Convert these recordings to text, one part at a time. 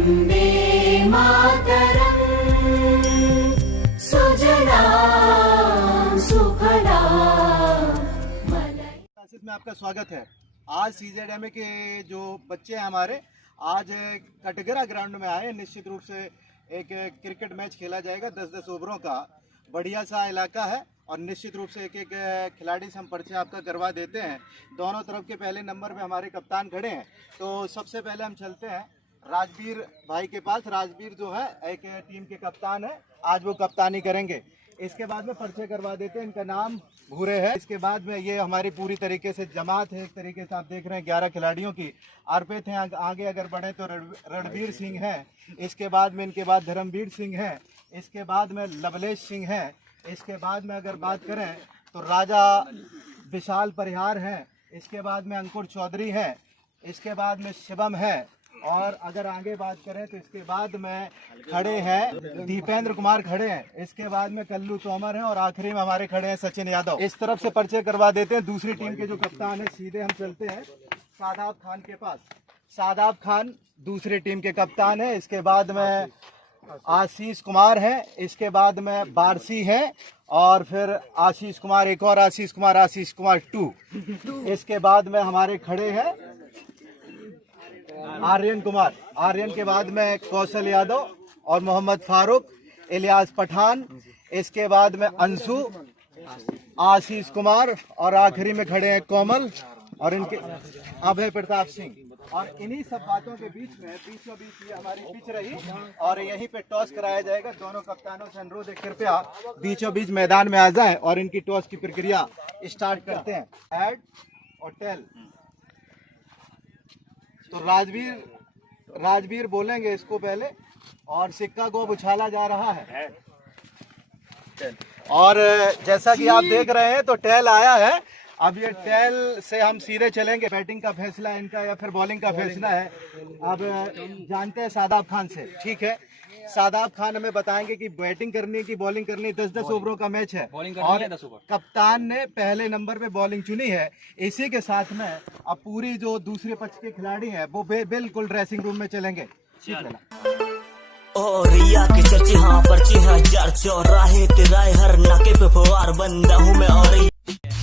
वंदे मातरम सुजलां सुफलां क्लासेस में आपका स्वागत है। आज सीजेडएमए के जो बच्चे हैं हमारे आज कटघरा ग्राउंड में आए। निश्चित रूप से एक क्रिकेट मैच खेला जाएगा 10-10 ओवरों का। बढ़िया सा इलाका है और निश्चित रूप से एक खिलाड़ी से हम परिचय आपका करवा देते हैं। दोनों तरफ के पहले नंबर पे हमारे कप्तान खड़े हैं, तो सबसे पहले हम चलते हैं राजवीर भाई के पास। राजवीर जो है एक टीम के कप्तान है, आज वो कप्तानी करेंगे। इसके बाद में परिचय करवा देते हैं, इनका नाम भूरे है। इसके बाद में ये हमारी पूरी तरीके से जमात है, एक तरीके से आप देख रहे हैं 11 खिलाड़ियों की। अर्पित हैं, आगे अगर बढ़े तो रणवीर सिंह है, इसके बाद में इनके बाद धर्मवीर सिंह है, इसके बाद में लवलेश सिंह है, इसके बाद में अगर बात करें तो राजा विशाल परिहार हैं, इसके बाद में अंकुर चौधरी है, इसके बाद में शिवम है, और अगर आगे बात करें तो इसके बाद में खड़े हैं दीपेंद्र कुमार खड़े हैं, इसके बाद में कल्लू तोमर हैं, और आखिरी में हमारे खड़े हैं सचिन यादव। इस तरफ से परिचय करवा देते हैं दूसरी टीम के जो कप्तान है। सीधे हम चलते हैं शादाब खान के पास। शादाब खान दूसरी टीम के कप्तान है। इसके बाद में आशीष कुमार है, इसके बाद में बारसी है, और फिर आशीष कुमार, एक और आशीष कुमार 2। इसके बाद में हमारे खड़े हैं आर्यन कुमार। आर्यन के बाद में कौशल यादव और मोहम्मद फारूक, इलियास पठान, इसके बाद में अंशु, आशीष कुमार, और आखिरी में खड़े हैं कोमल और इनके अभय प्रताप सिंह। और इन्हीं सब बातों के बीच में बीचों बीच ये हमारी पिच रही और यहीं पे टॉस कराया जाएगा। दोनों कप्तानों से अनुरोध है कृपया बीचों बीच मैदान में आ जाएं और इनकी टॉस की प्रक्रिया स्टार्ट करते हैं। हेड और टेल। तो राजवीर बोलेंगे इसको पहले, और सिक्का को उछाला जा रहा है। और जैसा कि आप देख रहे हैं तो टेल आया है। अब ये टेल से हम सीधे चलेंगे। बैटिंग का फैसला इनका या फिर बॉलिंग का फैसला है, अब जानते हैं शादाब खान से। ठीक है, शादाब खान हमें बताएंगे कि बैटिंग करनी की बॉलिंग करनी। 10-10 ओवरों का मैच है और कप्तान ने पहले नंबर पे बॉलिंग चुनी है। इसी के साथ में अब पूरी जो दूसरे पक्ष के खिलाड़ी हैं वो बिल्कुल ड्रेसिंग रूम में चलेंगे। ठीक है ना? और रिया के चर्चे हाँ पर्ची हजार चौराहे तेरा हर नाके पे फवार बंदा हूँ मैं। और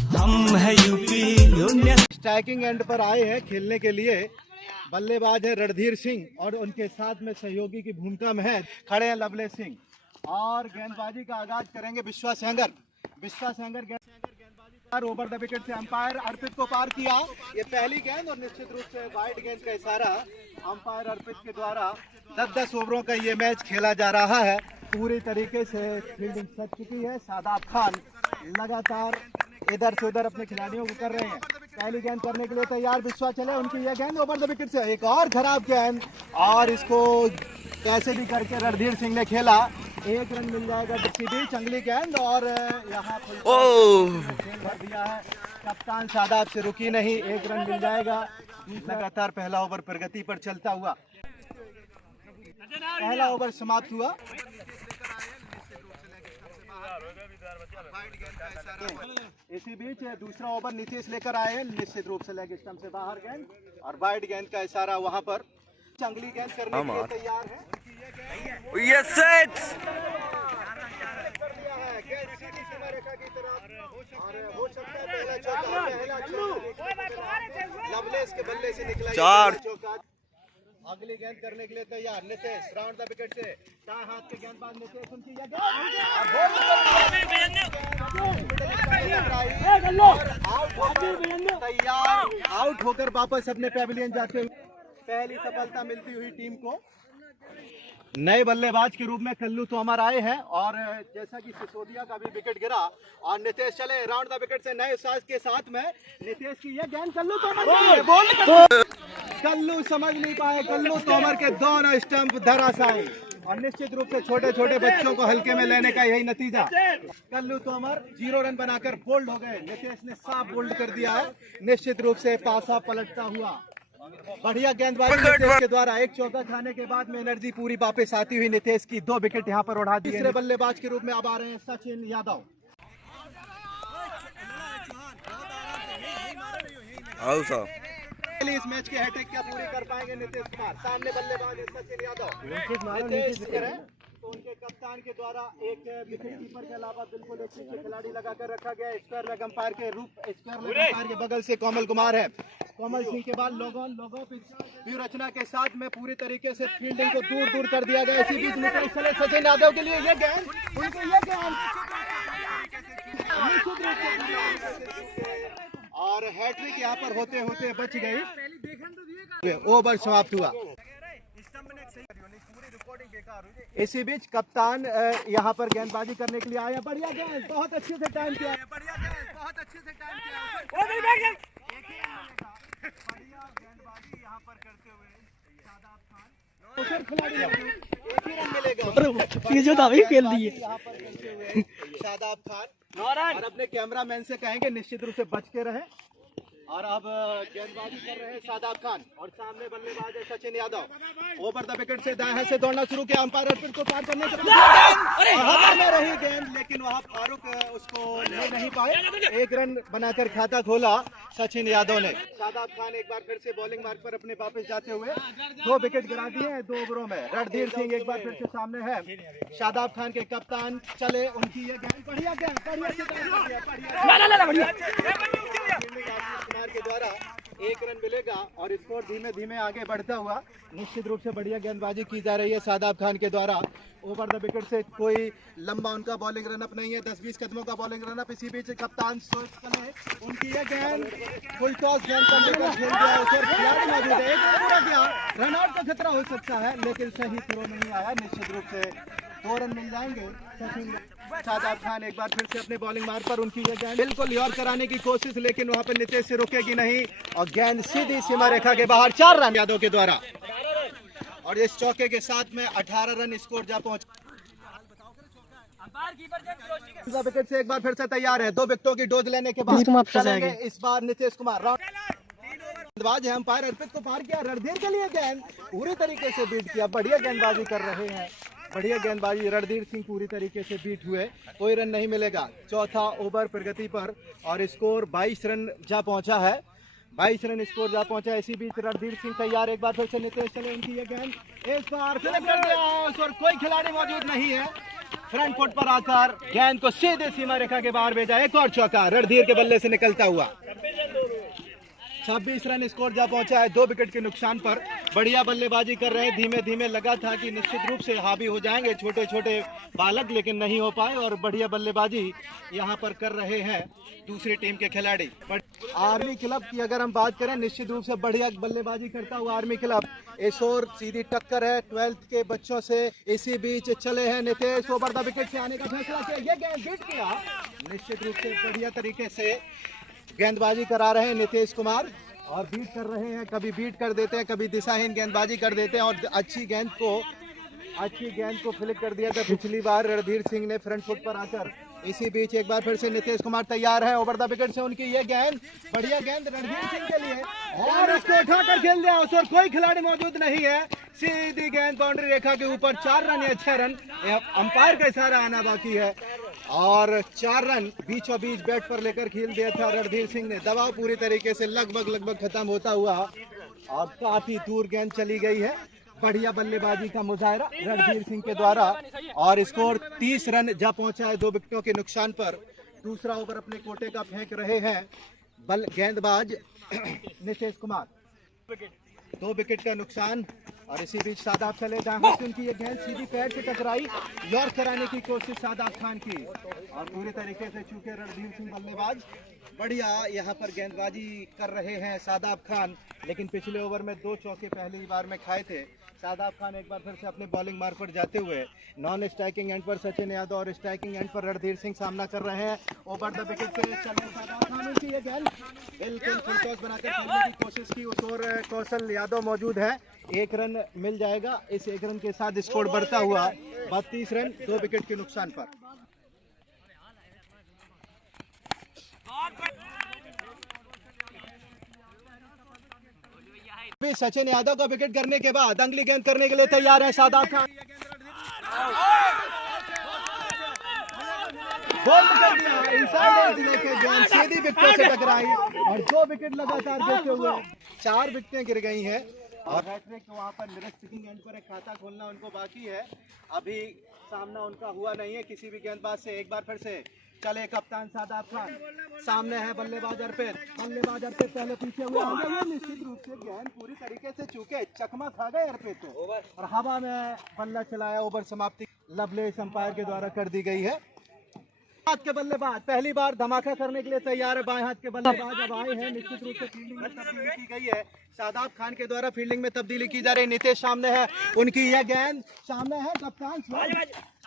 हम है यूपी। स्ट्राइकिंग एंड पर आए हैं खेलने के लिए। बल्लेबाज है रणधीर सिंह और उनके साथ में सहयोगी की भूमिका में है खड़े हैं लवलेश सिंह। और गेंदबाजी का आगाज करेंगे विश्वास सेंगर। गेंदबाजी ओवर द विकेट से अंपायर अर्पित को पार किया। ये पहली गेंद और निश्चित रूप से वाइड गेंद का इशारा अंपायर अर्पित के द्वारा। 10-10 ओवरों का ये मैच खेला जा रहा है। पूरी तरीके से फील्डिंग सज चुकी है। शादाब खान लगातार इधर से उधर अपने खिलाड़ियों को कर रहे हैं। पहली गेंद करने के लिए तैयार विश्वास चले, उनकी यह गेंद ओवर द विकेट से एक और खराब गेंद, और इसको कैसे भी करके रणधीर सिंह ने खेला। 1 रन मिल जाएगा इसी बीच। अगली गेंद और यहाँ भर दिया है। कप्तान शादाब से रुकी नहीं, 1 रन मिल जाएगा। लगातार पहला ओवर प्रगति पर चलता हुआ पहला ओवर समाप्त हुआ। इसी बीच दूसरा ओवर नीतीश लेकर आए हैं। निश्चित रूप से लेग स्टंप से बाहर गेंद और वाइड गेंद का इशारा वहां पर। अगली गेंद करने के लिए तैयार है। लवलेश के बल्ले से निकला 4 चौका। अगली गेंद करने के लिए तैयार नितेश राउंड द विकेट से। दाएं हाथ के गेंदबाज नितेश, उनकी यह तैयार आउट होकर वापस अपने पैविलियन जाते हुए पहली सफलता मिलती हुई टीम को। नए बल्लेबाज के रूप में कल्लू तोमर आए हैं और जैसा कि सिसोदिया का भी विकेट गिरा और नितेश चले राउंड द विकेट से नए साज के साथ में। नितेश की यह गेंद कल्लू तोमर कल्लू समझ नहीं पाए। कल्लू तोमर के दोनों स्टंप धराशायी और निश्चित रूप से छोटे छोटे बच्चों को हल्के में लेने का यही नतीजा। कल्लू तोमर 0 रन बनाकर बोल्ड हो गए। नितेश ने साफ बोल्ड कर दिया है। निश्चित रूप से पासा पलटता हुआ बढ़िया गेंदबाजी नितेश के द्वारा। 1 चौका खाने के बाद में एनर्जी पूरी वापस आती हुई नितेश की 2 विकेट यहाँ पर उड़ा दी। तीसरे बल्लेबाज के रूप में अब आ रहे हैं सचिन यादव। फाइनली इस मैच की हैट्रिक क्या पूरी कर पाएंगे नीतीश कुमार। सामने बल्लेबाज सचिन यादव, नीतीश करें तो उनके कप्तान के द्वारा एक विकेट कीपर के अलावा बिल्कुल एक पीछे खिलाड़ी लगाकर रखा गया। स्क्वायर लेग अंपायर के अंपायर के बगल से कोमल कुमार है। कोमल सिंह के बाद लोगों व्यू रचना के साथ में पूरी तरीके से फील्डिंग को दूर दूर कर दिया गया। इसी बीच नीतीश चले सचिन यादव के लिए ये गेंद, उनको ये गेंद और हैट्रिक यहाँ पर होते होते बच गई। ओवर समाप्त हुआ। इसी बीच कप्तान यहाँ पर गेंदबाजी करने के लिए आया। बढ़िया गेंद, बहुत अच्छे से टाइम किया। बढ़िया गेंद, बहुत अच्छे से टाइम किया। बढ़िया गेंदबाजी यहाँ पर करते हुए शादाब खान खिलाड़ी एक ही रन मिलेगा। ये जो दावे खेल दिए यहाँ पर करते हुए शादाब खान और अपने कैमरामैन से कहेंगे निश्चित रूप से बच के रहे। और अब गेंदबाजी कर रहे हैं शादाब खान और सामने बल्लेबाज है Sachin Yadav. Over the wicket से दाएं से दौड़ना शुरू किया। अंपायर अर्पित को पार करने के बाद में रही गेंद, लेकिन वहां फारूक उसको ले नहीं पाए। एक रन बनाकर खाता खोला सचिन यादव ने। शादाब खान एक बार फिर से बॉलिंग मार्ग पर अपने वापस जाते हुए 2 विकेट गिरा दिए हैं 2 ओवरों में। रणधीर सिंह एक बार फिर से सामने है। शादाब खान के कप्तान चले, उनकी ये गेंद, बढ़िया गेंद, के द्वारा एक रन मिलेगा और स्कोर धीमे धीमे आगे बढ़ता हुआ निश्चित रूप से बढ़िया गेंदबाजी की जा रही है शादाब खान के द्वारा। ओवर द विकेट से कोई लंबा उनका बॉलिंग रनअप नहीं है, 10-20 कदमों का बॉलिंग रनअप। इसी बीच कप्तान सोच चले, उनकी ये गेंद फुल टॉस गेंद करने का खेल गया उसे खिलाड़ी मौजूद है। रन आउट का खतरा हो सकता है लेकिन सही थ्रो नहीं आया। निश्चित रूप से 2 रन मिल जाएंगे। सचिन शादाब खान एक बार फिर से अपने बॉलिंग मार्ग पर, उनकी ये गेंद बिल्कुल यॉर कराने की कोशिश, लेकिन वहां पर नीतीश से रुकेगी नहीं और गेंद सीधी सीमा रेखा के बाहर। 4 रन यादव के द्वारा और इस चौके के साथ में 18 रन स्कोर जा पहुंच। विकेट से एक बार फिर से तैयार है। 2 विकेटों की डोज लेने के बाद चलेंगे इस बार नीतीश कुमार। गेंदबाज है, अंपायर अर्पित को पार किया। रणधीर के लिए गेंद पूरी तरीके से बीट किया। बढ़िया गेंदबाजी कर रहे हैं, बढ़िया गेंदबाजी। रणधीर सिंह पूरी तरीके से बीट हुए, कोई रन नहीं मिलेगा। चौथा ओवर प्रगति पर और स्कोर 22 रन जा पहुंचा है। 22 रन स्कोर जा पहुंचा। इसी बीच रणधीर सिंह तैयार, एक बार फिर से नीतीश चले, उनकी ये गेंद इस बार फिर कर दिया और कोई खिलाड़ी मौजूद नहीं है। फ्रंट फुट पर आकर गेंद को सीधे सीमा रेखा के बाहर भेजा। एक और चौका रणधीर के बल्ले से निकलता हुआ। 26 रन स्कोर जा पहुंचा है 2 विकेट के नुकसान पर। बढ़िया बल्लेबाजी कर रहे हैं। धीमे धीमे लगा था कि निश्चित रूप से हावी हो जाएंगे छोटे छोटे बालक, लेकिन नहीं हो पाए और बढ़िया बल्लेबाजी यहां पर कर रहे हैं दूसरी टीम के खिलाड़ी। आर्मी क्लब की अगर हम बात करें, निश्चित रूप से बढ़िया बल्लेबाजी करता हुआ आर्मी क्लब। इस ओर सीधी टक्कर है 12th के बच्चों से। इसी बीच चले हैं नीतीश, ओवर द विकेट से आने का फैसला किया। ये गेंद बीट किया, निश्चित रूप से बढ़िया तरीके से गेंदबाजी करा रहे हैं नीतीश कुमार और बीट कर रहे हैं। कभी बीट कर देते हैं, कभी दिशाहीन गेंदबाजी कर देते हैं और अच्छी गेंद को फ्लिक कर दिया था पिछली बार रणधीर सिंह ने फ्रंट फुट पर आकर। इसी बीच एक बार फिर से नीतीश कुमार तैयार है। ओवर द विकेट से उनकी ये गेंद, बढ़िया गेंद रणधीर सिंह के लिए और उसको उठाकर खेल दिया और कोई खिलाड़ी मौजूद नहीं है। सीधी गेंद बाउंड्री रेखा के ऊपर। 4 रन या 6 रन अंपायर का इशारा आना बाकी है और 4 रन बीचों बीच बैट पर लेकर खेल दिया था रणधीर सिंह ने। दबाव पूरी तरीके से लगभग खत्म होता हुआ और काफी दूर गेंद चली गई है। बढ़िया बल्लेबाजी का मुजाहरा रणधीर सिंह के द्वारा और स्कोर 30 रन जा पहुंचा है 2 विकेटों के नुकसान पर। दूसरा ओवर अपने कोटे का फेंक रहे हैं गेंदबाज नीतीश कुमार। 2 विकेट का नुकसान और इसी बीच शादाब चले जहां से उनकी ये गेंद सीधी पैर से टकराई। यॉर्क कराने की कोशिश शादाब खान की और पूरी तरीके से चूके रणधीर सिंह बल्लेबाज बढ़िया यहाँ पर गेंदबाजी कर रहे हैं शादाब खान, लेकिन पिछले ओवर में 2 चौके पहली बार में खाए थे। शादाब खान एक बार फिर से अपने बॉलिंग मार्ग पर जाते हुए नॉन स्ट्राइकिंग एंड पर सचिन यादव और स्ट्राइकिंग एंड पर रणधीर सिंह सामना कर रहे हैं। ओवर द विकेट से चले शादाब खान, उनकी ये गेंद बिल्कुल फुल टॉस बनाकर खेलने की कोशिश की। उस ओर कौशल यादव मौजूद है। 1 रन मिल जाएगा। इस 1 रन के साथ स्कोर बढ़ता हुआ 32 रन 2 विकेट के नुकसान पर। सचिन यादव का विकेट करने के बाद अगली गेंद करने के लिए तैयार है शादाब खान। बोल्ड कर दिया, इनसाइड एज लेके गेंद सीधी विकेट से टकराई और 2 विकेट लगातार देते हुए 4 विकेटें गिर गई हैं और हैट्रिक वहाँ पर मेरे स्टिकिंग एंड पर एक खाता खोलना उनको बाकी है। अभी सामना उनका हुआ नहीं है किसी भी गेंदबाज से। एक बार फिर से चले कप्तान शादाब खान, सामने है बल्लेबाज अर्पित पहले पीछे हुए आगे हुए, निश्चित रूप से गेंद पूरी तरीके से चूके चकमा खा गए अर्पित और हवा में बल्ला चलाया। ओवर समाप्ति लवलेश अंपायर के द्वारा कर दी गई है। हाथ के बल्लेबाज पहली बार धमाका करने के लिए तैयार है। बाएं हाथ के बल्लेबाज अब आए हैं। निश्चित रूप से फील्डिंग में तब्दीली की गई है। शादाब खान के द्वारा फील्डिंग में तब्दीली की जा रही है। नितेश सामने है, उनकी यह गेंद सामने है। कप्तान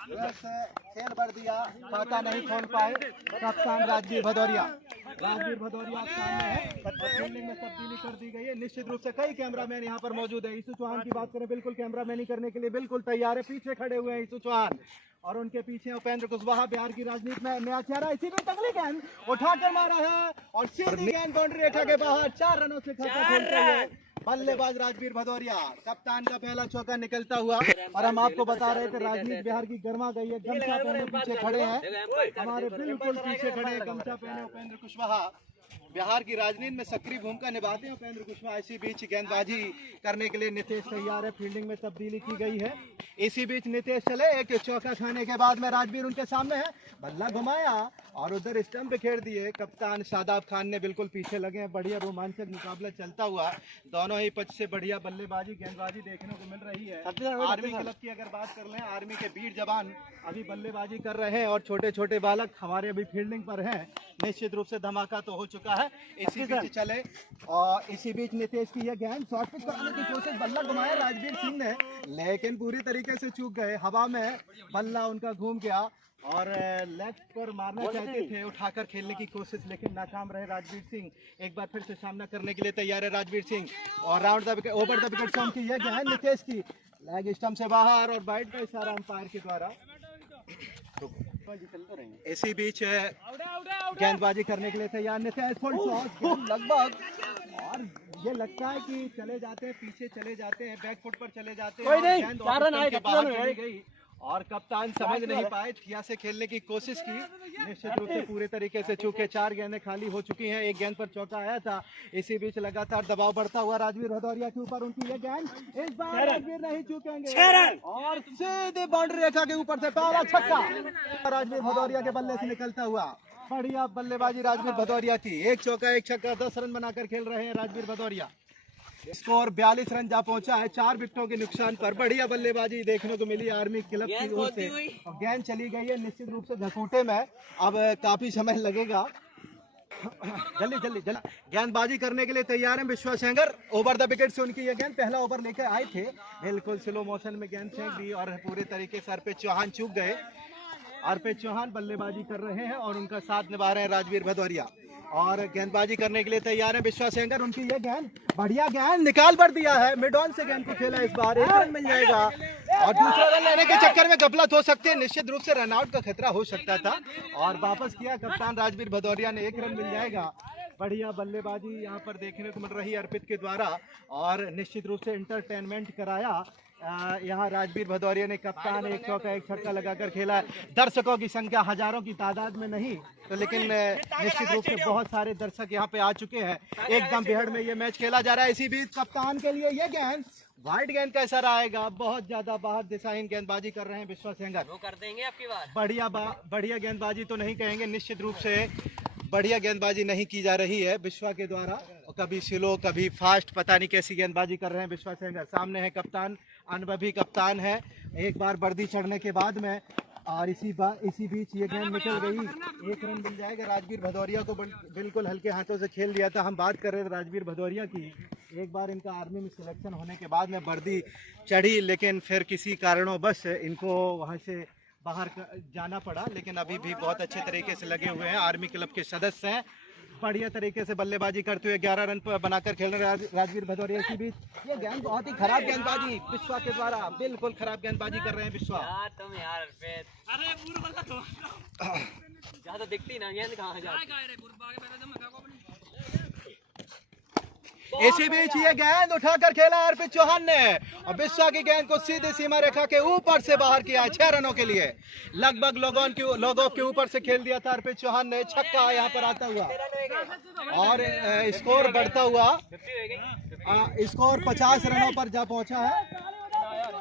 खेल भर दिया, खाता नहीं खोल पाए कप्तान राजवीर भदौरिया सामने है। फील्डिंग में तब्दीली कर दी गई है। निश्चित रूप से कई कैमरामैन यहाँ पर मौजूद है। ईसू चौहान की बात करें, बिल्कुल कैमरामैनी करने के लिए बिल्कुल तैयार है। पीछे खड़े हुए हैं ईसू चौहान और उनके पीछे उपेंद्र कुशवाहा। बिहार की राजनीति में नया चेहरा, इसी में तगड़ी गेंद उठाकर मारा है और सीधी गेंद बाउंड्री रेखा के बाहर 4 रनों से खाता खोलते हुए बल्लेबाज राजवीर भदौरिया। कप्तान का पहला चौका निकलता हुआ और हम आपको बता रहे थे राजनीति बिहार की गर्मा गई है। गमछा पहने पीछे खड़े हैं, हमारे बिल्कुल पीछे खड़े हैं गमछा पहने उपेंद्र कुशवाहा। बिहार की राजनीति में सक्रिय भूमिका निभाते हैं उपेंद्र कुशवाहा। इसी बीच गेंदबाजी करने के लिए नितेश तैयार है। फील्डिंग में तब्दीली की गई है। इसी बीच नितेश चले, एक चौका खाने के बाद में राजवीर उनके सामने है। बल्ला घुमाया और उधर स्टंप खेल दिए। कप्तान शादाब खान ने बिल्कुल पीछे लगे हैं। बढ़िया रोमांचक मुकाबला चलता हुआ, दोनों ही पक्ष से बढ़िया बल्लेबाजी गेंदबाजी देखने को मिल रही है। आर्मी क्लब की अगर बात कर लें, आर्मी के वीर जवान अभी बल्लेबाजी कर रहे हैं और छोटे छोटे बालक हमारे अभी फील्डिंग पर हैं। निश्चित रूप से धमाका तो हो चुका है। इसी बीच चले और इसी बीच नितेश की यह गेंद शॉर्ट पिच कराने की कोशिश, बल्ला घुमाया राजवीर सिंह ने लेकिन पूरी तरीके से चूक गए। हवा में बल्ला उनका घूम गया और लेग पर मारना चाहते थे, उठाकर खेलने की कोशिश लेकिन नाकाम रहे राजवीर सिंह। एक बार फिर से सामना करने के लिए तैयार है राजवीर सिंह और round the wicket over the wicket stump की यह गेंद नितेश की लेग स्टंप से बाहर और वाइड का इशारा अंपायर के द्वारा। इसी बीच गेंदबाजी करने के लिए तैयार नितेश, फुल टॉस लगभग और ये लगता है कि चले जाते हैं, पीछे चले जाते हैं, बैक फुट पर चले जाते हैं। गेंद बाहर चली गई और कप्तान समझ नहीं पाए, थिया से खेलने की कोशिश की। निश्चित रूप से पूरे तरीके से चूके 4 गेंदें खाली हो चुकी हैं। एक गेंद पर चौका आया था। इसी बीच लगातार दबाव बढ़ता हुआ राजवीर भदौरिया के ऊपर। उनकी ये गेंद इस बार राजवीर नहीं चूकेंगे और सीधे बाउंड्री रेखा के ऊपर से पहला छक्का राजवीर भदौरिया के बल्ले से निकलता हुआ। बढ़िया बल्लेबाजी राजवीर भदौरिया की। 1 चौका 1 छक्का 10 रन बनाकर खेल रहे हैं राजवीर भदौरिया। स्कोर 42 रन जा पहुंचा है 4 विकेटों के नुकसान पर। बढ़िया बल्लेबाजी देखने को मिली आर्मी क्लब की ओर से और गेंद चली गई है निश्चित रूप से घसूटे में। अब काफी समय लगेगा। जल्दी गेंदबाजी करने के लिए तैयार है विश्वा सेंगर। ओवर द विकेट से उनकी ये गेंद पहला ओवर लेकर आए थे, बिल्कुल स्लो मोशन में गेंद फेंक दी और पूरे तरीके से अर्पित चौहान चूक गए। अर्पित चौहान बल्लेबाजी कर रहे हैं और उनका साथ निभा रहे हैं राजवीर भदौरिया और गेंदबाजी करने के लिए तैयार है विश्वा सेंगर। उनकी ये गेंद बढ़िया गेंद निकाल भर दिया है। मिड ऑन से गेंद को खेला, इस बार 1 रन मिल जाएगा और दूसरा रन लेने के चक्कर में गफलत हो सकती है। निश्चित रूप से रनआउट का खतरा हो सकता था और वापस किया कप्तान राजवीर भदौरिया ने। 1 रन मिल जाएगा। बढ़िया बल्लेबाजी यहाँ पर देखने को मिल रही है अर्पित के द्वारा और निश्चित रूप से इंटरटेनमेंट कराया यहाँ राजवीर भदौरिया ने। कप्तान 1 चौका 1 छक्का लगाकर खेला। दर्शकों की संख्या हजारों की तादाद में नहीं तो लेकिन निश्चित रूप से बहुत सारे दर्शक यहाँ पे आ चुके हैं। एकदम बेहड़ में ये मैच खेला जा रहा है। इसी बीच कप्तान के लिए ये गेंद वाइड गेंद का इशारा आएगा। बहुत ज्यादा बाहर दिशाहीन गेंदबाजी कर रहे हैं विश्वा सेंगर। वो कर देंगे आपकी बात। बढ़िया गेंदबाजी तो नहीं कहेंगे, निश्चित रूप से बढ़िया गेंदबाजी नहीं की जा रही है विश्वा के द्वारा। कभी स्लो कभी फास्ट, पता नहीं कैसी गेंदबाजी कर रहे हैं विश्वा सेंगर। सामने है कप्तान, अनुभवी कप्तान है। एक बार वर्दी चढ़ने के बाद में और इसी बीच ये गेंद निकल गई। 1 रन मिल जाएगा। राजवीर भदौरिया को बिल्कुल हल्के हाथों से खेल दिया था। हम बात कर रहे थे राजवीर भदौरिया की। एक बार इनका आर्मी में सिलेक्शन होने के बाद में वर्दी चढ़ी लेकिन फिर किसी कारणों इनको वहाँ से बाहर जाना पड़ा, लेकिन अभी भी बहुत अच्छे तरीके से लगे हुए हैं। आर्मी क्लब के सदस्य हैं। बढ़िया तरीके से बल्लेबाजी करते हुए 11 रन पर बनाकर खेल रहे राजवीर भदौरिया। के बीच ये गेंद बहुत ही खराब गेंदबाजी विश्वा के द्वारा, बिल्कुल खराब गेंदबाजी कर रहे हैं विश्वा। तुम यार अरे ज्यादा दिखती ना गेंद कहाँ जा। इसी बीच ये गेंद उठाकर खेला अर्पित चौहान ने और विश्वा की गेंद को सीधे सीमा रेखा के ऊपर से बाहर किया 6 रनों के लिए। लगभग लोगों के ऊपर से खेल दिया था अर्पित चौहान ने। छक्का यहाँ पर आता हुआ और स्कोर बढ़ता हुआ स्कोर 50 रनों पर जा पहुंचा है।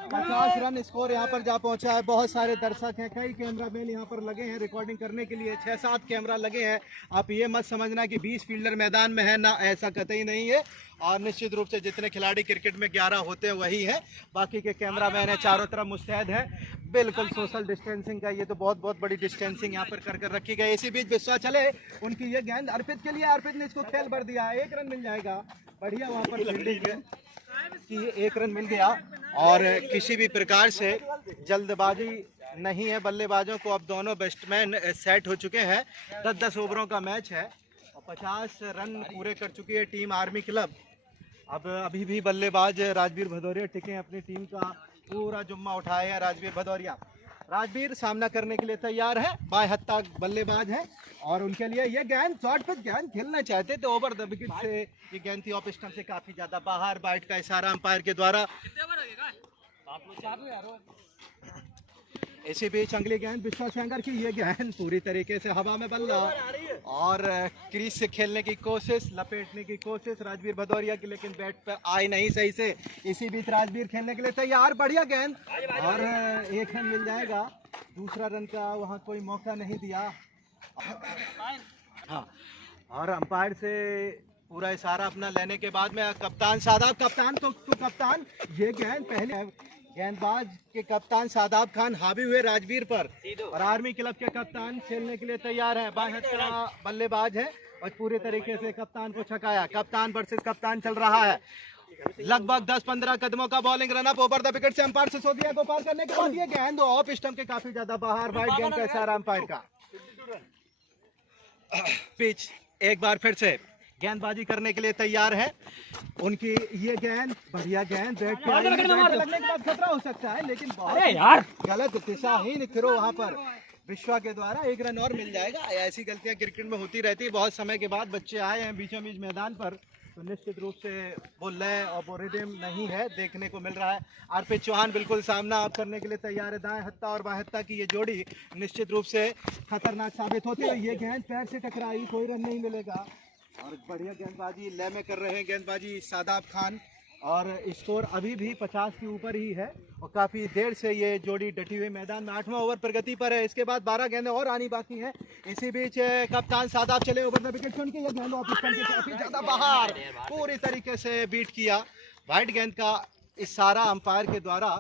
50 रन स्कोर यहाँ पर जा पहुंचा है। बहुत सारे दर्शक हैं, कई कैमरामैन यहाँ पर लगे हैं रिकॉर्डिंग करने के लिए। 6-7 कैमरा लगे हैं। आप ये मत समझना कि 20 फील्डर मैदान में है ना, ऐसा कतई नहीं है। और निश्चित रूप से जितने खिलाड़ी क्रिकेट में 11 होते हैं वही है। बाकी के कैमरामैन है चारों तरफ मुस्तैद है। बिल्कुल सोशल डिस्टेंसिंग का ये तो बहुत बड़ी डिस्टेंसिंग यहाँ पर कर रखी गई। इसी बीच विश्वा चले, उनकी ये गेंद अर्पित के लिए, अर्पित ने इसको खेल भर दिया। 1 रन मिल जाएगा। बढ़िया वहाँ पर फील्डिंग है कि 1 रन मिल गया। और किसी भी प्रकार से जल्दबाजी नहीं है बल्लेबाजों को। अब दोनों बैट्समैन सेट हो चुके हैं। 10-10 ओवरों का मैच है और 50 रन पूरे कर चुकी है टीम आर्मी क्लब। अब अभी भी बल्लेबाज राजवीर भदौरिया टिके हैं, अपनी टीम का पूरा जुम्मा उठाए हैं राजवीर भदौरिया। राजवीर सामना करने के लिए तैयार है। बाएं हत्था बल्लेबाज है और उनके लिए ये गेंद शॉर्ट पिच गेंद खेलना चाहते थे ओवर द विकेट से। ये गेंद थी ऑफ स्टंप से काफी ज्यादा बाहर। बैट का इशारा अंपायर के द्वारा। इसी बीच अगली गेंद विश्वास सेंगर की, ये गेंद पूरी तरीके से हवा में बल्ला और क्रीज से खेलने की कोशिश, लपेटने की कोशिश राजवीर भदौरिया की, लेकिन बैट पर आई नहीं सही से। इसी बीच राजवीर खेलने के लिए तैयार। बढ़िया गेंद और 1 रन मिल जाएगा। दूसरा रन का वहाँ कोई मौका नहीं दिया। हाँ, और अंपायर से पूरा इशारा अपना लेने के बाद में कप्तान शादाब, कप्तान तो कप्तान, ये गेंद पहले गेंदबाज के कप्तान शादाब खान हावी हुए राजवीर पर और आर्मी क्लब के कप्तान खेलने के लिए तैयार हैं। बाएं हाथ का बल्लेबाज है और पूरे तरीके से कप्तान को छकाया। कप्तान वर्सेस कप्तान चल रहा है। लगभग 10-15 कदमों का bowling run up over the wicket से अंपायर सिसोदिया को पार करने के बाद ये गेंद ऑफ स्टंप के काफी ज्यादा बाहर। वाइड गेंद का इशारा अंपायर का। पिच एक बार फिर से गेंदबाजी करने के लिए तैयार है। उनकी ये गेंद बढ़िया गेंद, बैट पे लगने के बाद खतरा हो सकता है, लेकिन बहुत गलत दिशाहीन थ्रो वहां पर विश्वा के द्वारा। 1 रन और मिल जाएगा। ऐसी गलतियां क्रिकेट में होती रहती है। बहुत समय के बाद बच्चे आए हैं बीचों बीच मैदान पर, तो निश्चित रूप से वो लय और वो रिदम नहीं है, देखने को मिल रहा है। अर्पित चौहान बिल्कुल सामना आप करने के लिए तैयार है। दाएं हत्था और बाएं हत्था की ये जोड़ी निश्चित रूप से खतरनाक साबित होती है। ये गेंद पैर से टकराई, कोई रन नहीं मिलेगा। और बढ़िया गेंदबाजी लय में कर रहे हैं गेंदबाजी शादाब खान और स्कोर अभी भी 50 के ऊपर ही है और काफ़ी देर से ये जोड़ी डटी हुई मैदान में 8वां ओवर प्रगति पर है। इसके बाद 12 गेंदें और आनी बाकी हैं। इसी बीच कप्तान शादाब चले ओवर द विकेट उनके, ये गेंद ऑफ स्टंप से काफी ज्यादा बाहर, पूरी तरीके से बीट किया। वाइड गेंद का इशारा अंपायर के द्वारा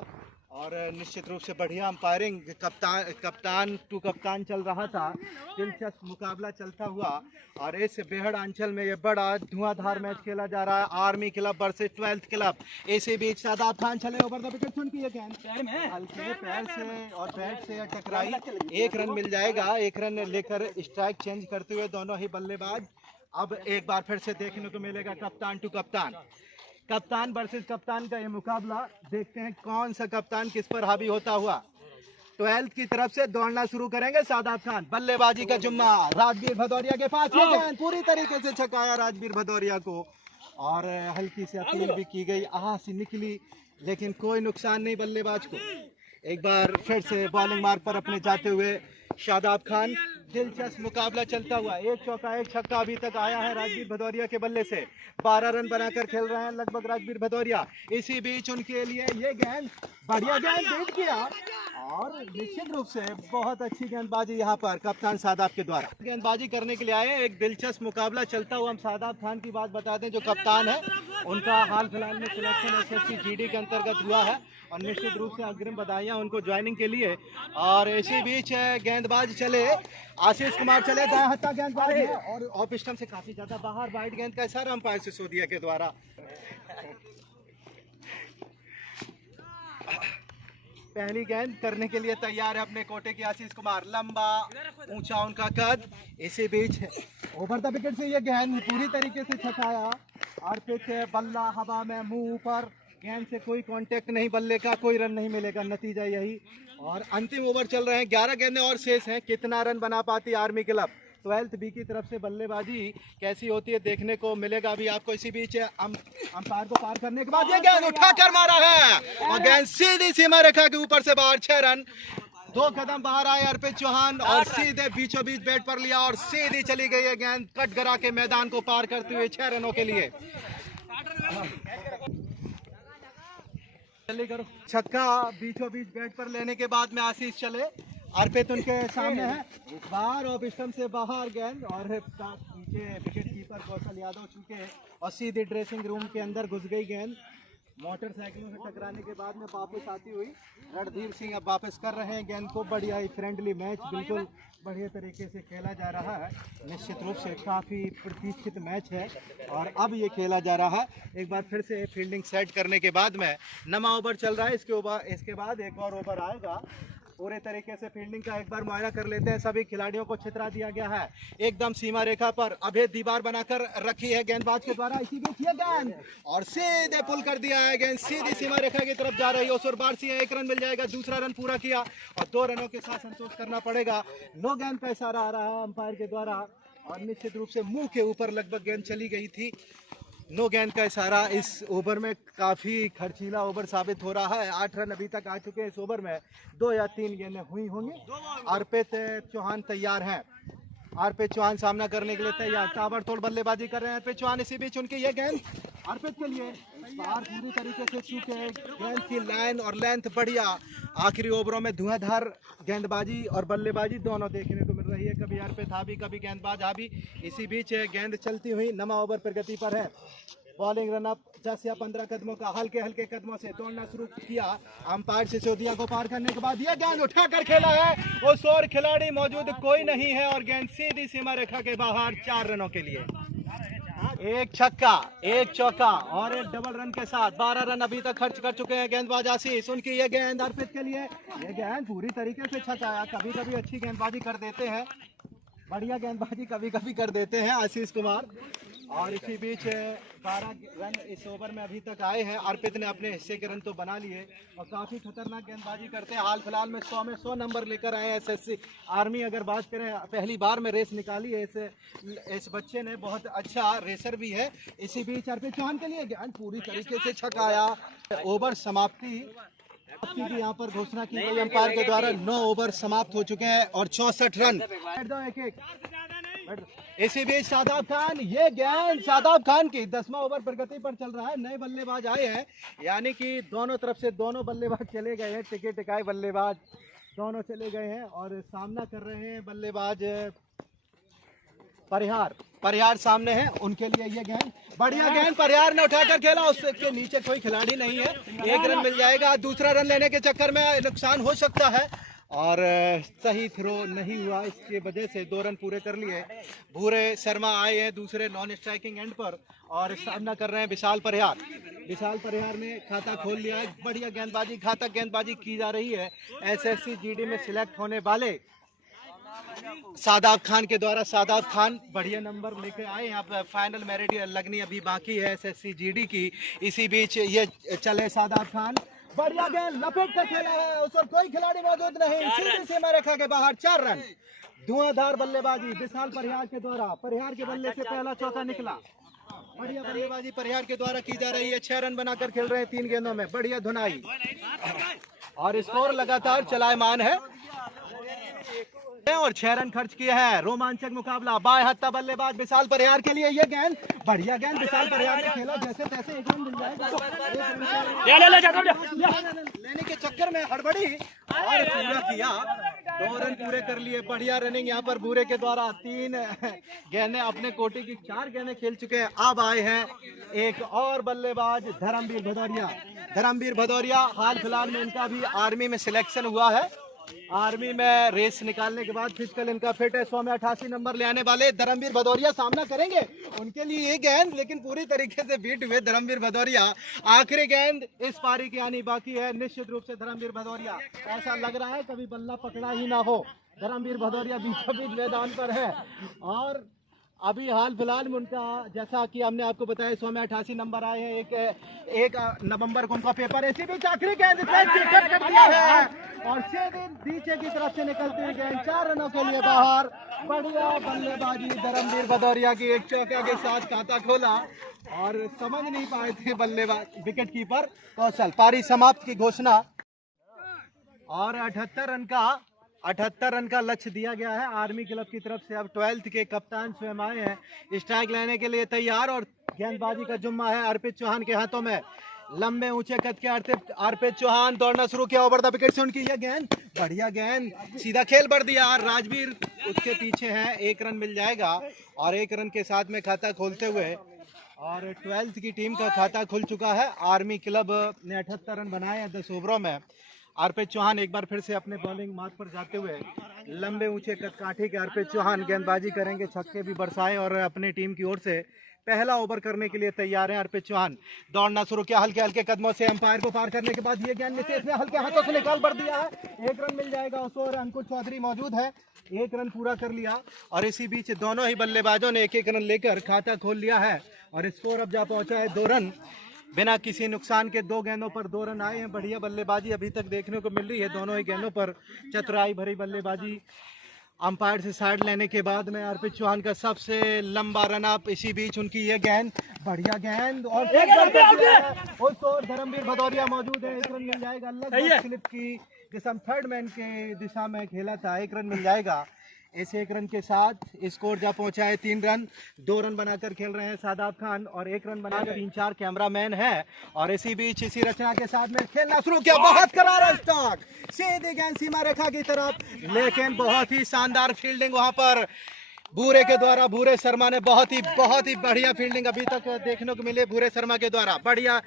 और निश्चित रूप से बढ़िया अंपायरिंग। कप्तान टू कप्तान चल रहा था। दिलचस्प मुकाबला चलता हुआ और इस बेहड़ अंचल में ये बड़ा धुआंधार मैच खेला जा रहा है। Army club versus 12th club. इसी बीच शादाब खान चले ओवर द विकेट उनकी, ये गेंद हल्के पैर से और बैट से टकराई। 1 रन मिल जाएगा। 1 रन लेकर स्ट्राइक चेंज करते हुए दोनों ही बल्लेबाज। अब एक बार फिर से देखने को मिलेगा कप्तान टू कप्तान, कप्तान वर्सेस कप्तान का ये मुकाबला। देखते हैं कौन सा कप्तान किस पर हावी होता हुआ। 12th की तरफ से दौड़ना शुरू करेंगे शादाब खान। बल्लेबाजी का जुम्मा राजवीर भदौरिया के पास, ये गेंद पूरी तरीके से छकाया राजवीर भदौरिया को और हल्की से अपील भी की गई, आह से निकली, लेकिन कोई नुकसान नहीं बल्लेबाज को। एक बार फिर से बॉलिंग मार्ग पर अपने जाते हुए शादाब खान। दिलचस्प मुकाबला चलता हुआ। 1 चौका 1 छक्का अभी तक आया है राजवीर भदौरिया के बल्ले से। 12 रन बनाकर खेल रहे हैं लगभग राजवीर भदौरिया। इसी बीच उनके लिए ये गेंद बढ़िया गेंद बीट किया और निश्चित रूप से बहुत अच्छी गेंदबाजी यहाँ पर कप्तान शादाब के द्वारा। गेंदबाजी करने के लिए आए। एक दिलचस्प मुकाबला चलता हुआ। हम शादाब खान की बात बता दें, जो कप्तान है उनका हाल फिलहाल में सिलेक्शन SSC GD के अंतर्गत हुआ है और निश्चित रूप से अग्रिम बधाइयाँ उनको ज्वाइनिंग के लिए। और इसी बीच गेंदबाज चले, आशीष कुमार चले, दाएं हत्था गेंदबाज है और ऑफ स्टंप से काफी ज्यादा बाहर। वाइड गेंद का इशारा अंपायर सिसोदिया के द्वारा। पहली गेंद करने के लिए तैयार है अपने कोटे की आशीष कुमार। लंबा ऊंचा उनका कद। इसी बीच ओवर द विकेट से ये गेंद पूरी तरीके से छकाया और पिच बल्ला हवा में, मुंह ऊपर। गेंद से कोई कांटेक्ट नहीं बल्ले का, कोई रन नहीं मिलेगा, नतीजा यही। और अंतिम ओवर चल रहे हैं, 11 गेंदें और शेष हैं। कितना रन बना पाती आर्मी क्लब। 12th B की तरफ से बल्लेबाजी कैसी होती है देखने को मिलेगा अभी आपको। इसी बीच अंपायर को पार करने के बाद ये गेंद उठाकर मारा है और गेंद सीधी सीमा रेखा के ऊपर से बाहर। 6 रन। 2 कदम बाहर आए अर्पित चौहान और सीधे बीचों बीच बैट पर लिया और सीधी चली गई है गेंद, कट गरा के मैदान को पार करते हुए 6 रनों के लिए। जल्दी करो। छक्का बीचों बीच बैट पर लेने के बाद में आशीष चले, अर्पित उनके सामने है, बाहर ऑफ स्टंप से बाहर गेंद और पीछे विकेट कीपर कौशल यादव चुके और सीधे ड्रेसिंग रूम के अंदर घुस गई गेंद। मोटरसाइकिलों से टकराने के बाद में वापस आती हुई रणधीर सिंह अब वापस कर रहे हैं गेंद को। बढ़िया ही फ्रेंडली मैच बिल्कुल बढ़िया तरीके से खेला जा रहा है। निश्चित रूप से काफ़ी प्रतीक्षित मैच है और अब ये खेला जा रहा है। एक बार फिर से फील्डिंग सेट करने के बाद में 9वां ओवर चल रहा है। इसके बाद एक और ओवर आएगा। पूरे तरीके से फील्डिंग का एक बार मुआयना कर लेते हैं। सभी खिलाड़ियों को छितरा दिया गया है एकदम सीमा रेखा पर। अभेद दीवार बनाकर रखी है गेंदबाज के द्वारा। इसी बीच ये गेंद और सीधे पुल कर दिया है, गेंद सीधी सीमा रेखा की तरफ जा रही है। उसर बारसी है, 1 रन मिल जाएगा। दूसरा रन पूरा किया और 2 रनों के साथ संतोष करना पड़ेगा। नो गेंद का इशारा आ रहा है अंपायर के द्वारा और निश्चित रूप से मुंह के ऊपर लगभग गेंद चली गई थी। नो गेंद का इशारा इस ओवर में काफ़ी खर्चीला ओवर साबित हो रहा है। 8 रन अभी तक आ चुके हैं इस ओवर में। 2 या 3 गेंदें हुई होंगी। अर्पित चौहान तैयार हैं। अर्पित चौहान सामना करने के लिए तैयार, ताबड़तोड़ बल्लेबाजी कर रहे हैं अर्पित चौहान। इसी बीच उनकी ये गेंद अर्पित के लिए बाहर पूरी तरीके से चूके। गेंद की लाइन और लेंथ बढ़िया। आखिरी ओवरों में धुआंधार गेंदबाजी और बल्लेबाजी दोनों देखने को मिल रही है। कभी अर्पित हावी, कभी गेंदबाज हावी। इसी बीच गेंद चलती हुई 9वां ओवर प्रगति पर है। बॉलिंग रनअप 10 या 15 कदमों का हल्के हल्के कदमों से दौड़ना शुरू किया। अंपायर सिसोदिया को पार करने के बाद यह गेंद उठाकर खेला है। उस ओर खिलाड़ी मौजूद कोई नहीं है और गेंद सीधी सीमा रेखा के बाहर 4 रनों के लिए। एक छक्का, एक चौका और एक डबल रन के साथ 12 रन अभी तक खर्च कर चुके हैं गेंदबाज आशीष। उनकी ये गेंद अर्पित के लिए, ये गेंद पूरी तरीके से छकाया। कभी कभी अच्छी गेंदबाजी कर देते हैं, बढ़िया गेंदबाजी कभी कभी कर देते हैं आशीष कुमार। और इसी बीच 12 रन इस ओवर में अभी तक आए हैं। अर्पित ने अपने हिस्से के रन तो बना लिए और काफ़ी खतरनाक गेंदबाजी करते हैं। हाल फिलहाल में 100 में 100 नंबर लेकर आए हैं एसएससी आर्मी। अगर बात करें, पहली बार में रेस निकाली है इस बच्चे ने, बहुत अच्छा रेसर भी है। इसी बीच अर्पित चौहान के लिए गेंद पूरी तरीके से छकाया। ओवर समाप्ति की यहाँ पर घोषणा की गई अंपायर के द्वारा। 9 ओवर समाप्त हो चुके हैं और 64 रन। इसी बीच शादाब खान, ये गेंद शादाब खान की 10वां ओवर प्रगति पर चल रहा है। नए बल्लेबाज आए हैं, यानी कि दोनों तरफ से दोनों बल्लेबाज चले गए हैं। टिके टिकाए बल्लेबाज दोनों चले गए हैं और सामना कर रहे हैं बल्लेबाज परिहार सामने है। उनके लिए ये गेंद, बढ़िया गेंद परिहार ने उठाकर खेला। उसके नीचे कोई खिलाड़ी नहीं है, 1 रन मिल जाएगा। दूसरा रन लेने के चक्कर में नुकसान हो सकता है और सही थ्रो नहीं हुआ, इसकी वजह से 2 रन पूरे कर लिए। भूरे शर्मा आए हैं दूसरे नॉन स्ट्राइकिंग एंड पर और सामना कर रहे हैं विशाल परिहार ने खाता खोल लिया है। बढ़िया गेंदबाजी, घातक गेंदबाजी की जा रही है एसएससी जीडी में सिलेक्ट होने वाले शादाब खान के द्वारा। शादाब खान बढ़िया नंबर लेके आए हैं। अब फाइनल मेरिट लगनी अभी बाकी है एसएससी जीडी की। इसी बीच ये चले शादाब खान, बढ़िया गेंद लपेट कर खेला है। उस पर कोई खिलाड़ी मौजूद नहीं, सीधी सीमा रेखा के बाहर 4 रन। धुआंधार बल्लेबाजी विशाल परिहार के द्वारा। परिहार के बल्ले से पहला चौका निकला। बढ़िया बल्लेबाजी परिहार के द्वारा की जा रही है। 6 रन बनाकर खेल रहे हैं 3 गेंदों में। बढ़िया धुनाई और स्कोर लगातार चलायमान है और 6 रन खर्च किए हैं। रोमांचक मुकाबला। बाएं हत्था बल्लेबाज विशाल परिहार के लिए ये गेंद, बढ़िया गेंद विशाल परिहार ने खेला। जैसे तैसे 1 रन मिल जाएगा। लेने के चक्कर में हड़बड़ी और पूरा किया। 2 रन पूरे कर लिए। बढ़िया रनिंग यहाँ पर भूरे के द्वारा। 3 गेंदें अपने कोटि की 4 गेंदें खेल चुके हैं। अब आए हैं एक और बल्लेबाज धर्मवीर भदौरिया। हाल फिलहाल में इनका भी आर्मी में सिलेक्शन हुआ है। आर्मी में रेस निकालने के बाद फिजिकल इनका फिट है। 100 में 88 नंबर ले आने वाले धर्मवीर भदौरिया सामना करेंगे। उनके लिए ये गेंद, लेकिन पूरी तरीके से बीट हुए धर्मवीर भदौरिया। आखिरी गेंद इस पारी की आनी बाकी है। निश्चित रूप से धर्मवीर भदौरिया, ऐसा लग रहा है कभी बल्ला पकड़ा ही ना हो। धर्मवीर भदौरिया बीचों बीच मैदान पर है और अभी हाल फिलहाल में उनका, जैसा कि हमने आपको बताया, 100 में 88 नंबर आए हैं। 1 नवंबर को उनका पेपर है। इसी बीच आखिरी गेंद कर दिया है और सीधे नीचे की तरफ से निकलती हुई गेंद 4 रनों के लिए बाहर। बढ़िया बल्लेबाजी धर्मवीर भदौरिया की। 1 चौका के साथ खाता खोला और समझ नहीं पाए थे बल्लेबाज विकेट कीपर कौशल। पारी समाप्त की घोषणा और 78 रन का लक्ष्य दिया गया है आर्मी क्लब की तरफ से। अब 12th के कप्तान स्वयं आए हैं, स्ट्राइक लेने के लिए तैयार और गेंदबाजी का जुम्मा है अर्पित चौहान के हाथों में। लंबे ऊंचे कद के अर्पित चौहान दौड़ना शुरू किया ओवर द विकेट से उनकी यह गेंद, बढ़िया गेंद, सीधा खेल बढ़ दिया। राजवीर उसके पीछे है, 1 रन मिल जाएगा और 1 रन के साथ में खाता खोलते हुए और 12th की टीम का खाता खुल चुका है। आर्मी क्लब ने 78 रन बनाए हैं 10 ओवरों में। अर्पित चौहान एक बार फिर से अपने बॉलिंग मार्ग पर जाते हुए लंबे ऊंचे कद काठी के अर्पित चौहान गेंदबाजी करेंगे, छक्के भी बरसाए और अपनी टीम की ओर से पहला ओवर करने के लिए तैयार है। अर्पित चौहान दौड़ना शुरू किया हल्के हल्के कदमों से, अंपायर को पार करने के बाद ये गेंद नितेश ने हल्के हाथों से निकाल बढ़ दिया है। 1 रन मिल जाएगा। उस ओवर अंकुर चौधरी मौजूद है, 1 रन पूरा कर लिया और इसी बीच दोनों ही बल्लेबाजों ने 1-1 रन लेकर खाता खोल लिया है और स्कोर अब जा पहुंचा है 2 रन। बिना किसी नुकसान के 2 गेंदों पर 2 रन आए हैं। बढ़िया बल्लेबाजी अभी तक देखने को मिल रही है, दोनों ही गेंदों पर चतुराई भरी बल्लेबाजी। अंपायर से साइड लेने के बाद में अर्पित चौहान का सबसे लंबा रन अप। इसी बीच उनकी ये गेंद, बढ़िया गेंद और उस ओर धर्मवीर भदौरिया मौजूद है, 1 रन मिल जाएगा। लगभग स्लिप की जिसम थर्ड मैन के दिशा में खेला था, 1 रन मिल जाएगा। इस 1 रन के साथ स्कोर जा पहुंचा है 3 रन। 2 रन बनाकर खेल रहे हैं शादाब खान और 1 रन बनाकर 3-4 कैमरामैन है। और इसी बीच इसी रचना के साथ में खेलना शुरू किया, बहुत करारा स्टॉक, सीधी गेंद सीमा रेखा की तरफ, लेकिन बहुत ही शानदार फील्डिंग वहां पर भूरे के द्वारा। भूरे शर्मा ने बहुत ही बढ़िया फील्डिंग अभी तक देखने को मिले भूरे शर्मा के द्वारा। बढ़िया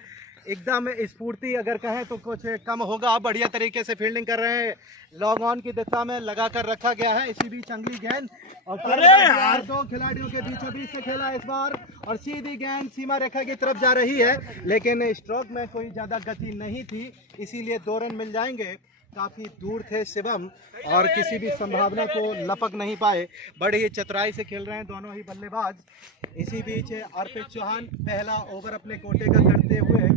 एकदम स्फूर्ति अगर कहें तो कुछ कम होगा, बढ़िया तरीके से फील्डिंग कर रहे हैं। लॉन्ग ऑन की दिशा में लगा कर रखा गया है। इसी बीच अगली गेंद और 2 खिलाड़ियों के बीचों बीच से खेला इस बार और सीधी गेंद सीमा रेखा की तरफ जा रही है, लेकिन स्ट्रोक में कोई ज्यादा गति नहीं थी, इसीलिए 2 रन मिल जाएंगे। काफी दूर थे शिवम और किसी भी संभावना को लपक नहीं पाए। बड़े ही चतुराई से खेल रहे हैं दोनों ही बल्लेबाज। इसी बीच अर्पित चौहान पहला ओवर अपने कोटे का करते हुए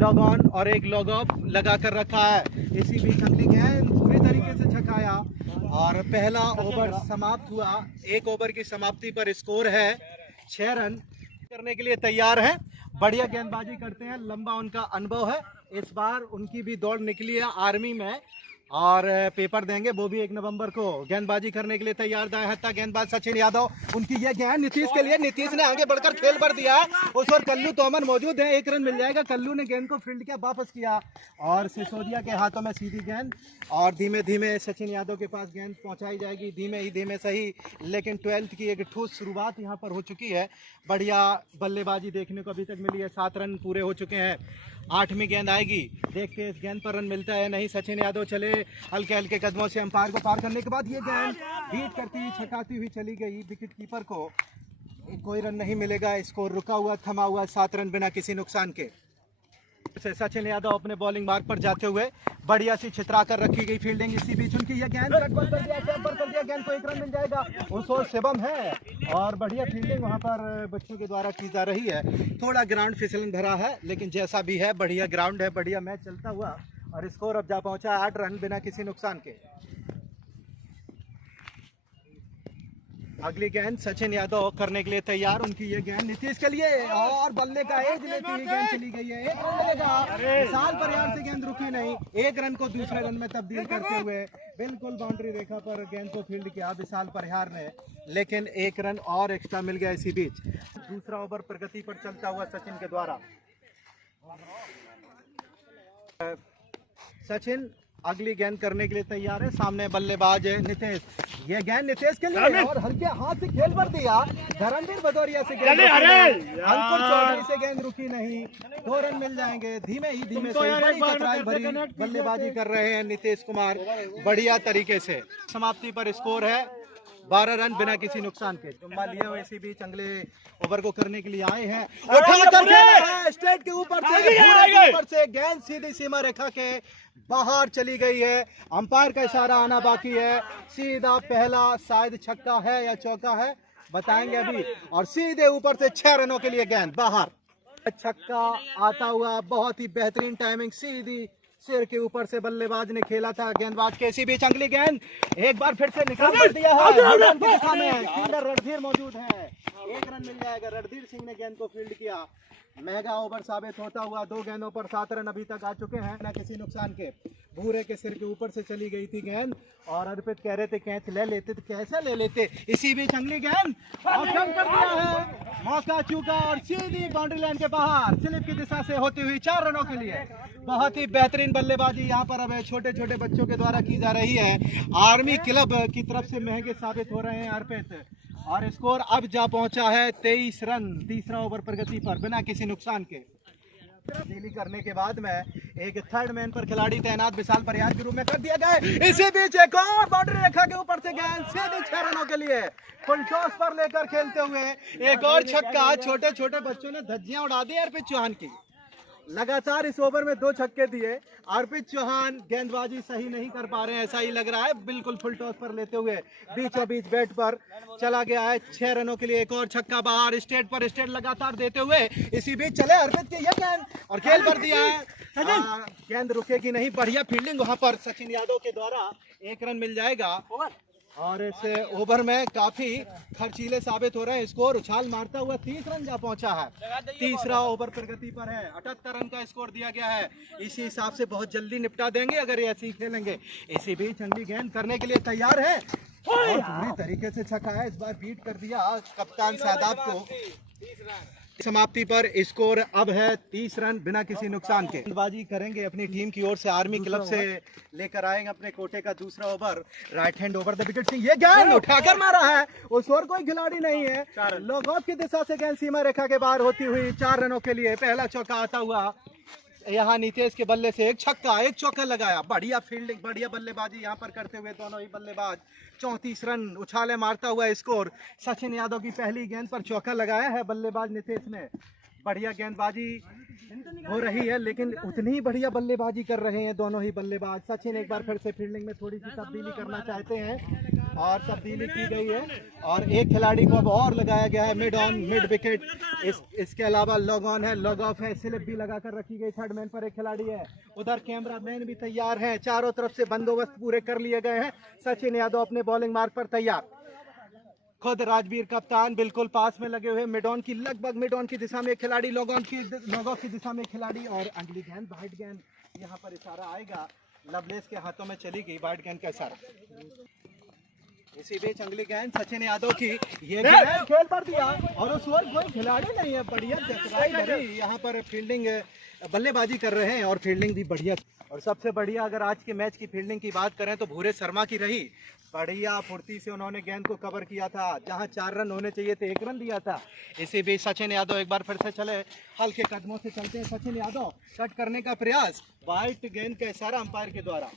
लॉग ऑन और एक लॉग ऑफ लगा कर रखा है। इसी बीच अगली गेंद पूरी तरीके से छकाया और पहला ओवर समाप्त हुआ। 1 ओवर की समाप्ति पर स्कोर है 6 रन। करने के लिए तैयार है, बढ़िया गेंदबाजी करते हैं, लंबा उनका अनुभव है। इस बार उनकी भी दौड़ निकली है आर्मी में और पेपर देंगे वो भी 1 नवंबर को। गेंदबाजी करने के लिए तैयार दाएं हत्था गेंदबाज सचिन यादव, उनकी ये गेंद नीतीश के लिए, नीतीश ने आगे बढ़कर खेल भर दिया। उस और कल्लू तोमर मौजूद है, 1 रन मिल जाएगा। कल्लू ने गेंद को फील्ड किया, वापस किया और सिसोदिया के हाथों में सीधी गेंद और धीमे धीमे सचिन यादव के पास गेंद पहुंचाई जाएगी, धीमे ही धीमे सही, लेकिन 12th की एक ठोस शुरुआत यहाँ पर हो चुकी है। बढ़िया बल्लेबाजी देखने को अभी तक मिली है, 7 रन पूरे हो चुके हैं। 8वीं गेंद आएगी, देख के इस गेंद पर रन मिलता है नहीं। सचिन यादव चले हल्के हल्के कदमों से, अंपायर को पार करने के बाद ये गेंद बीट करती हुई छकाती हुई चली गई विकेट कीपर को। कोई रन नहीं मिलेगा, स्कोर रुका हुआ थमा हुआ 7 रन बिना किसी नुकसान के। सचिन यादव अपने बॉलिंग मार्ग पर जाते हुए बढ़िया सी छितरा कर रखी गई फील्डिंग। इसी बीच उनकी यह गेंद कट बॉल कर दिया, गेंद को 1 रन मिल जाएगा। उस ओर शिवम है और बढ़िया फील्डिंग वहां पर बच्चों के द्वारा की जा रही है। थोड़ा ग्राउंड फिसलन भरा है, लेकिन जैसा भी है बढ़िया ग्राउंड है, बढ़िया मैच चलता हुआ और स्कोर अब जा पहुंचा 8 रन बिना किसी नुकसान के। अगली गेंद सचिन यादव करने के लिए तैयार, उनकी ये गेंद नीतीश के लिए और बल्ले का एज लेती हुई गेंद चली गई है। 1 रन मिलेगा। विशाल परिहार से गेंद रुकी नहीं, 1 रन को दूसरे रन में तब्दील करते हुए बिल्कुल बाउंड्री रेखा पर गेंद को फील्ड किया विशाल परिहार ने, लेकिन 1 रन और एक्स्ट्रा मिल गया। इसी बीच दूसरा ओवर प्रगति पर चलता हुआ सचिन के द्वारा। सचिन अगली गेंद करने के लिए तैयार है, सामने बल्लेबाज है नितेश। ये गेंद नितेश के लिए और हल्के हाथ से खेल भर दिया। धर्मवीर भदौरिया से गेंद अंकुर चौधरी से गेंद रुकी नहीं, 2 रन मिल जाएंगे। धीमे ही धीमे से बड़ी चतुराई भरी बल्लेबाजी कर रहे हैं नीतीश कुमार बढ़िया तरीके से। समाप्ति पर स्कोर है 12 रन बिना किसी नुकसान के। जुम्मा लिए हुए इसी बीच अगले ओवर को करने के लिए आए हैं। स्टेट के ऊपर से गेंद सीधी सीमा रेखा के बाहर चली गई है। अंपायर का इशारा आना बाकी है। सीधा पहला शायद छक्का है या चौका है, बताएंगे अभी। और सीधे ऊपर से 6 रनों के लिए गेंद बाहर। छक्का आता हुआ, बहुत ही बेहतरीन टाइमिंग, सीधी सिर के ऊपर से बल्लेबाज ने खेला था गेंदबाज के। इसी बीच अगली गेंद एक बार फिर से निकाल कर दिया है की दिशा में। फील्डर रणधीर मौजूद है, 1 रन मिल जाएगा। रणधीर सिंह ने गेंद को फील्ड किया। मेगा ओवर साबित होता हुआ 2 गेंदों पर 7 रन अभी तक आ चुके हैं ना किसी नुकसान के। भूरे के सिर के ऊपर से चली गई थी गेंद और अर्पित कह रहे थे कैच ले लेते तो कैसे ले लेते। इसी बीच अगली गेंद और कम कर दिया है, मौका चूका और सीधी बाउंड्री लाइन के बाहर स्लिप की दिशा से होती हुई 4 रनों के लिए। बहुत ही बेहतरीन बल्लेबाजी यहाँ पर अब छोटे छोटे बच्चों के द्वारा की जा रही है। आर्मी क्लब की तरफ से महंगे साबित हो रहे हैं अर्पित और स्कोर अब जा पहुंचा है 23 रन। तीसरा ओवर प्रगति पर बिना किसी नुकसान के तब्दीली करने के बाद में एक थर्ड मैन पर खिलाड़ी तैनात विशाल प्रयास के रूप में कर दिया गया है। इसी बीच एक और बाउंड्री रेखा के ऊपर से गेंद सीधे 6 रनों के लिए फुल टॉस पर लेकर खेलते हुए एक और छक्का। छोटे छोटे बच्चों ने धज्जियां उड़ा दी अर्पित चौहान की। लगातार इस ओवर में 2 छक्के दिए। अर्पित चौहान गेंदबाजी सही नहीं कर पा रहे हैं, ऐसा ही लग रहा है। बिल्कुल फुल टॉस पर लेते हुए बीचों बीच बैट पर चला गया है। 6 रनों के लिए एक और छक्का बाहर। स्टेट पर स्टेट लगातार देते हुए इसी बीच चले अर्पित के ये गेंद और खेल कर दिया है। गेंद रुकेगी नहीं, बढ़िया फील्डिंग वहां पर सचिन यादव के द्वारा 1 रन मिल जाएगा और इस ओवर में काफी खर्चीले साबित हो रहे हैं। स्कोर उछाल मारता हुआ 30 रन जा पहुंचा है। तीसरा ओवर प्रगति पर है। 78 रन का स्कोर दिया गया है। इसी हिसाब से बहुत जल्दी निपटा देंगे अगर ये ऐसे ही खेलेंगे। इसी बीच अगली गेंद करने के लिए तैयार है और पूरी तरीके से छक्का है। इस बार बीट कर दिया कप्तान शादाब को। समाप्ति पर स्कोर अब है 30 रन बिना किसी नुकसान के। गेंदबाजी करेंगे अपनी टीम की ओर से। आर्मी क्लब से लेकर आएंगे अपने कोटे का दूसरा over. Right hand over the wicket से ये गेंद उठाकर मारा है। उस ओर कोई खिलाड़ी नहीं है। लॉग ऑफ की दिशा से गेंद सीमा रेखा के बाहर होती हुई 4 रनों के लिए। पहला चौका आता हुआ यहाँ नितेश के बल्ले से एक छक्का एक चौका लगाया। बढ़िया फील्डिंग बढ़िया बल्लेबाजी यहाँ पर करते हुए दोनों ही बल्लेबाज। 34 रन उछाले मारता हुआ स्कोर। सचिन यादव की पहली गेंद पर चौका लगाया है बल्लेबाज नितेश ने। बढ़िया गेंदबाजी हो रही है लेकिन उतनी ही बढ़िया बल्लेबाजी कर रहे हैं दोनों ही बल्लेबाज। सचिन एक बार फिर से फील्डिंग में थोड़ी सी तब्दीली करना चाहते हैं और तब्दीली की गई है और एक खिलाड़ी को अब और लगाया गया है मिड ऑन मिड विकेट। इसके अलावा लॉग ऑन है, लॉग ऑफ है, स्लिप भी लगाकर रखी गई। थर्ड मैन पर एक खिलाड़ी है। उधर कैमरा मैन भी तैयार है। चारों तरफ से बंदोबस्त पूरे कर लिए गए हैं। सचिन यादव अपने बॉलिंग मार्ग पर तैयार। खुद राजवीर कप्तान बिल्कुल पास में लगे हुए। मिड ऑन की लगभग मिड ऑन की दिशा में खिलाड़ी, लॉग ऑफ की दिशा में खिलाड़ी और अगली गेंद वाइड गेंद यहाँ पर इशारा आएगा। लवलेस के हाथों में चली गई वाइड गेंद का इशारा। इसी बीच अगली गेंद सचिन यादव की ये गेंद खेल पर दिया और उस ओर कोई खिलाड़ी नहीं है। बढ़िया यहाँ पर फील्डिंग बल्लेबाजी कर रहे हैं और फील्डिंग भी बढ़िया। और सबसे बढ़िया अगर आज के मैच की फील्डिंग की बात करें तो भूरे शर्मा की रही। बढ़िया फुर्ती से उन्होंने गेंद को कवर किया था। जहां 4 रन होने चाहिए थे 1 रन दिया था। इसी बीच सचिन यादव एक बार फिर से चले। हल्के कदमों से चलते हैं सचिन यादव। कट करने का प्रयास, वाइट गेंद का इशारा अंपायर के द्वारा।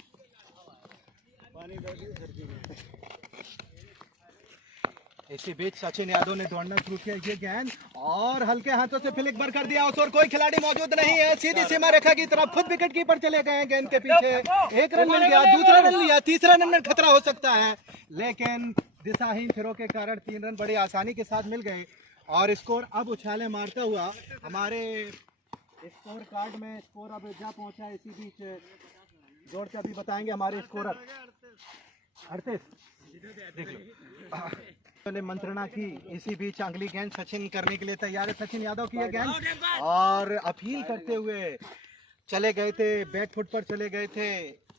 इसी बीच सचिन यादव ने दौड़ना शुरू किया। ये गेंद और हल्के हाथों से फ्लिक बर कर दिया। उस और कोई खिलाड़ी मौजूद नहीं है। सीधी सीमा रेखा की तरफ खुद विकेट कीपर चले गए हैं। गेंद के पीछे 1 रन मिल गया। दूसरा रन लिया, तीसरा रन में खतरा हो सकता है लेकिन दिशाहीन फिरों के कारण 3 रन बड़ी आसानी के साथ मिल गए और स्कोर अब उछाले मारता हुआ हमारे स्कोर कार्ड में स्कोर अब जा पहुंचा है। इसी बीच जोड़ के अभी बताएंगे हमारे स्कोरर। 38 ने मंत्रणा की। इसी बीच अगली गेंद सचिन करने के लिए तैयार है। सचिन यादव की यह गेंद और अपील करते हुए चले गए थे, बैक फुट पर चले गए थे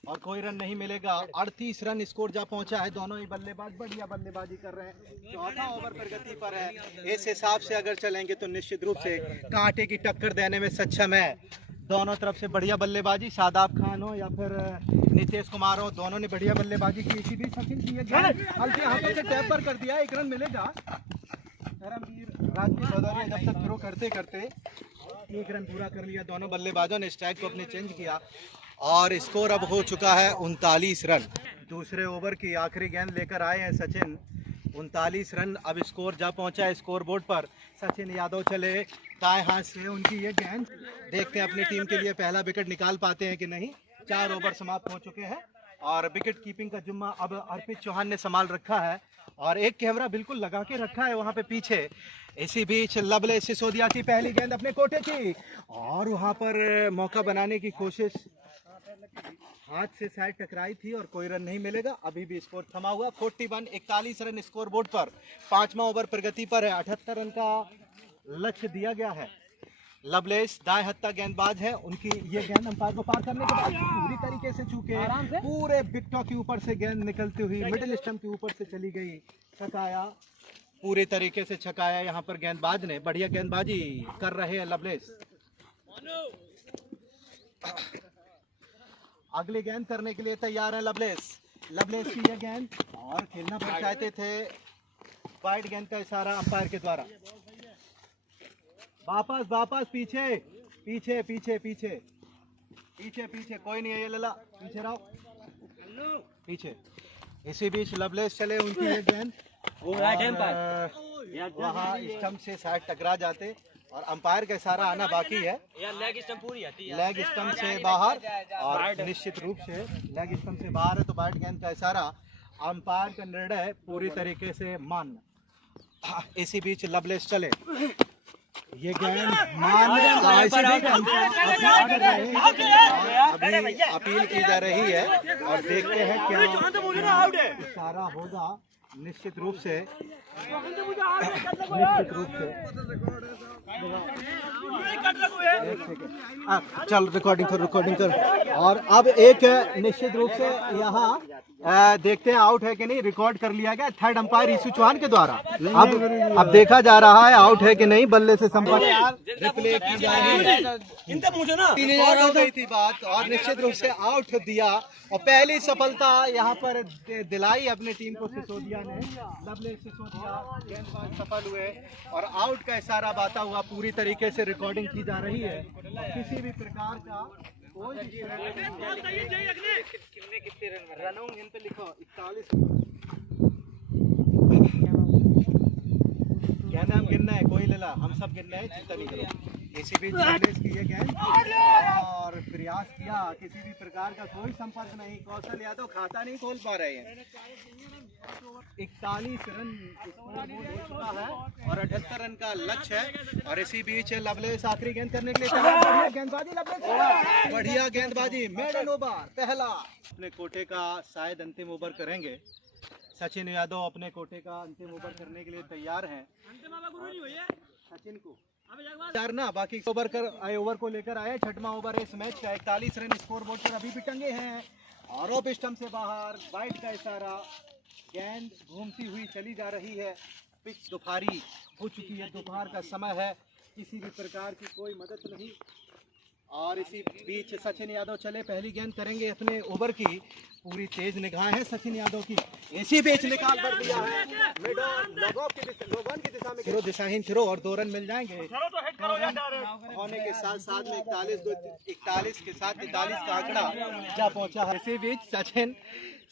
और कोई रन नहीं मिलेगा। 38 रन स्कोर जा पहुंचा है। दोनों ही बल्लेबाज बढ़िया बल्लेबाजी कर रहे हैं। चौथा ओवर प्रगति पर है। इस हिसाब से अगर चलेंगे तो निश्चित रूप से कांटे की टक्कर देने में सक्षम है। दोनों तरफ से बढ़िया बल्लेबाजी, शादाब खान हो या फिर नितेश कुमार हो, दोनों ने बढ़िया बल्लेबाजी की। इसी बीच सचिन की हल्के हाथों से टैप पर कर दिया। 1 रन मिलेगा। धर्मवीर राजवीर भदौरिया जब तक थ्रो करते करते 1 रन पूरा कर लिया। दोनों बल्लेबाजों ने स्ट्राइक को अपने चेंज किया और स्कोर अब हो चुका है 39 रन। दूसरे ओवर की आखिरी गेंद लेकर आए हैं सचिन। 39 रन अब स्कोर जा पहुंचा है स्कोर बोर्ड पर। सचिन यादव चले दाएं हाथ से। उनकी ये गेंद, देखते हैं अपनी टीम के लिए पहला विकेट निकाल पाते हैं कि नहीं। 4 ओवर समाप्त हो चुके हैं और विकेट कीपिंग का जिम्मा अब अर्पित चौहान ने संभाल रखा है और एक कैमरा बिल्कुल लगा के रखा है वहां पे पीछे। इसी बीच लवले सिसोदिया की पहली गेंद अपने कोटे की और वहां पर मौका बनाने की कोशिश, हाथ से शायद टकराई थी और कोई रन नहीं मिलेगा। अभी भी स्कोर थमा हुआ। 41 रन स्कोर बोर्ड पर। 5वां ओवर प्रगति पर है। 78 रन का लक्ष्य दिया गया है। लवलेस दाएं हत्था गेंदबाज है। उनकी ये गेंद अंपायर को पार करने के बाद पूरी तरीके से चूके के पूरे विकेटों के ऊपर से गेंद निकलती हुई मिडिल स्टंप के ऊपर से चली गई, छकाया, पूरे तरीके से छकाया यहाँ पर गेंदबाज ने। बढ़िया गेंदबाजी कर रहे हैं लवलेस। अगली गेंद करने के लिए तैयार है लवलेस। लवलेस की यह गेंद और खेलना पर चाहते थे, वाइड गेंद का इशारा अंपायर के द्वारा। वापस वापस पीछे पीछे पीछे पीछे पीछे पीछे, कोई नहीं है ये लला, पीछे रहो पीछे। इसी बीच लवलेस चले, उनकी ये गेंद वहाँ स्टंप से साइड टकरा जाते और अंपायर का इशारा आना बाकी है। लेग स्टंप पूरी आती है, लेग स्टंप से बाहर, और निश्चित रूप से लेग स्टंप से बाहर है तो वाइड गेंद का इशारा अंपायर का निर्णय पूरी तरीके से मान्य। इसी बीच लवलेस चले, ये गेंद मान्य, अभी अपील की जा रही है और देखते हैं क्या इशारा होगा। निश्चित रूप से चल रिकॉर्डिंग कर। और अब एक निश्चित रूप से यहाँ देखते हैं आउट है कि नहीं, रिकॉर्ड कर लिया गया थर्ड अंपायर ईशु चौहान के द्वारा। अब देखा जा रहा है आउट है कि नहीं, बल्ले से संपर्क रिप्ले की जा रही है। हो गई थी बात और निश्चित रूप से आउट दिया और पहली सफलता यहाँ पर दिलाई अपनी टीम को सिसोदिया ने। लवलेस सिसोदिया गेंदबाज सफल हुए और आउट का इशारा बाता हुआ पूरी तरीके से रिकॉर्डिंग की जा रही है। किसी भी प्रकार का कोई रनों इन पे लिखो 41 कहना हम गिनना है, कोई लेला हम सब गिनना है, चिंता नहीं करो। इसी बीच लवलेस की ये गेंद और प्रयास किया, किसी भी प्रकार का कोई संपर्क नहीं। कौशल यादव खाता नहीं खोल पा रहे हैं। 41 रन स्कोर बोर्ड हो चुका है और 78 रन का लक्ष्य है। और इसी बीच लवलेस आखिरी गेंद करने के लिए बढ़िया गेंदबाजी लवलेस, बढ़िया गेंदबाजी, मेडन ओवर पहला। अपने कोटे का शायद अंतिम ओवर करेंगे। सचिन यादव अपने कोटे का अंतिम ओवर करने के लिए तैयार हैं। सचिन को ना बाकी ओवर को लेकर आए, छठवां ओवर इस मैच का। 41 रन स्कोर बोर्ड पर अभी भी टंगे हैं और ऑफ स्टंप से बाहर, वाइड का इशारा, गेंद घूमती हुई चली जा रही है। पिच दोपहरी हो चुकी है, दोपहर का समय है, किसी भी प्रकार की कोई मदद नहीं। और इसी बीच सचिन यादव चले, पहली गेंद करेंगे अपने ओवर की। पूरी तेज निगाह है सचिन यादव की। इसी बीच निकाल कर दिया है लोगों की दिशा में, खिरो दिशाहीन खिरो और 2 रन मिल जाएंगे होने के साथ साथ में 41 के साथ 43 का आंकड़ा जा पहुंचा है। इसी बीच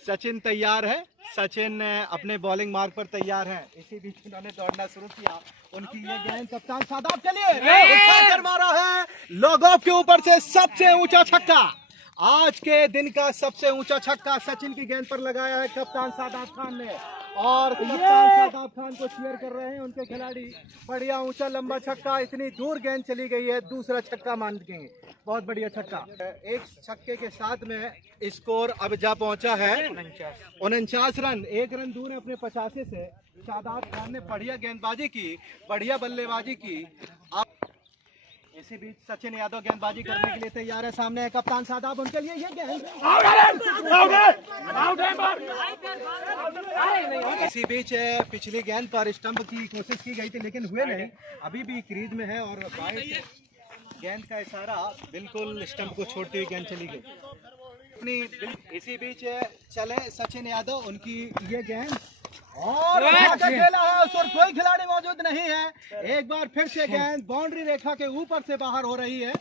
सचिन तैयार है, सचिन अपने बॉलिंग मार्ग पर तैयार है। इसी बीच उन्होंने दौड़ना शुरू किया, उनकी ये गेंद कप्तान शादाब के लिए मारा है, लोगों के ऊपर से सबसे ऊंचा छक्का। आज के दिन का सबसे ऊंचा छक्का सचिन की गेंद पर लगाया है कप्तान शादाब खान ने और कप्तान शादाब खान को चीयर कर रहे हैं उनके खिलाड़ी। बढ़िया ऊंचा लंबा छक्का, इतनी दूर गेंद चली गई है, दूसरा छक्का मान गए, बहुत बढ़िया छक्का। एक छक्के के साथ में स्कोर अब जा पहुंचा है 49 रन, 1 रन दूर है अपने 85 से। शादाब खान ने बढ़िया गेंदबाजी की, बढ़िया बल्लेबाजी की। इसी बीच सचिन यादव गेंदबाजी करने के लिए तैयार है, सामने है कप्तान शादाब, उनके लिए ये गेंद। इसी बीच पिछली गेंद पर स्टंप की कोशिश की गई थी लेकिन हुए नहीं, अभी भी क्रीज में है और वाइड गेंद का इशारा, बिल्कुल स्टंप को छोड़ती हुई गेंद चली गई। इसी बीच चले सचिन यादव, उनकी ये गेंद और खेला है उस और कोई खिलाड़ी मौजूद नहीं है। एक बार फिर से गेंद बाउंड्री रेखा के ऊपर से बाहर हो रही है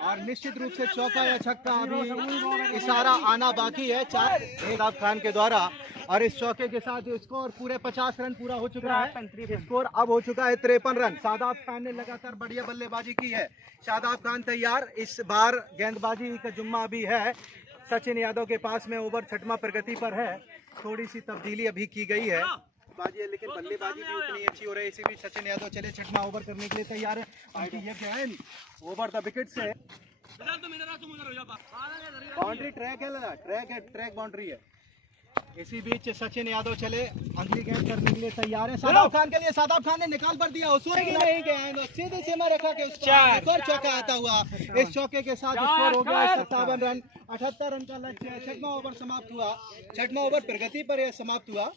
और निश्चित रूप से चौका या छक्का अभी इशारा आना बाकी है शादाब खान के द्वारा। और इस चौके के साथ स्कोर पूरे 50 रन पूरा हो चुका है। स्कोर अब हो चुका है 53 रन। शादाब खान ने लगातार बढ़िया बल्लेबाजी की है। शादाब खान तैयार, इस बार गेंदबाजी का जुम्मा भी है सचिन यादव के पास में। ओवर 6वां प्रगति पर है, थोड़ी सी तब्दीली अभी की गई है बाजी है लेकिन बल्लेबाजी भी उतनी अच्छी हो रही है। इसी बीच सचिन यादव चले 6वां ओवर करने के लिए तैयार है। ये गेंद ओवर द विकेट से बाउंड्री ट्रैक है, ट्रैक बाउंड्री है। इसी बीच सचिन यादव चले अगली गेंद करने के लिए तैयार है। सादाब खान के लिए सादाब खान ने निकाल पर दिया, उसूर की नहीं गेंद सीधी सीमा रेखा के एक और चौका आता हुआ। इस चौके के साथ स्कोर हो गया 57 रन। 78 रन का लक्ष्य है। 6वां ओवर समाप्त हुआ। 6वां ओवर प्रगति पर यह समाप्त हुआ।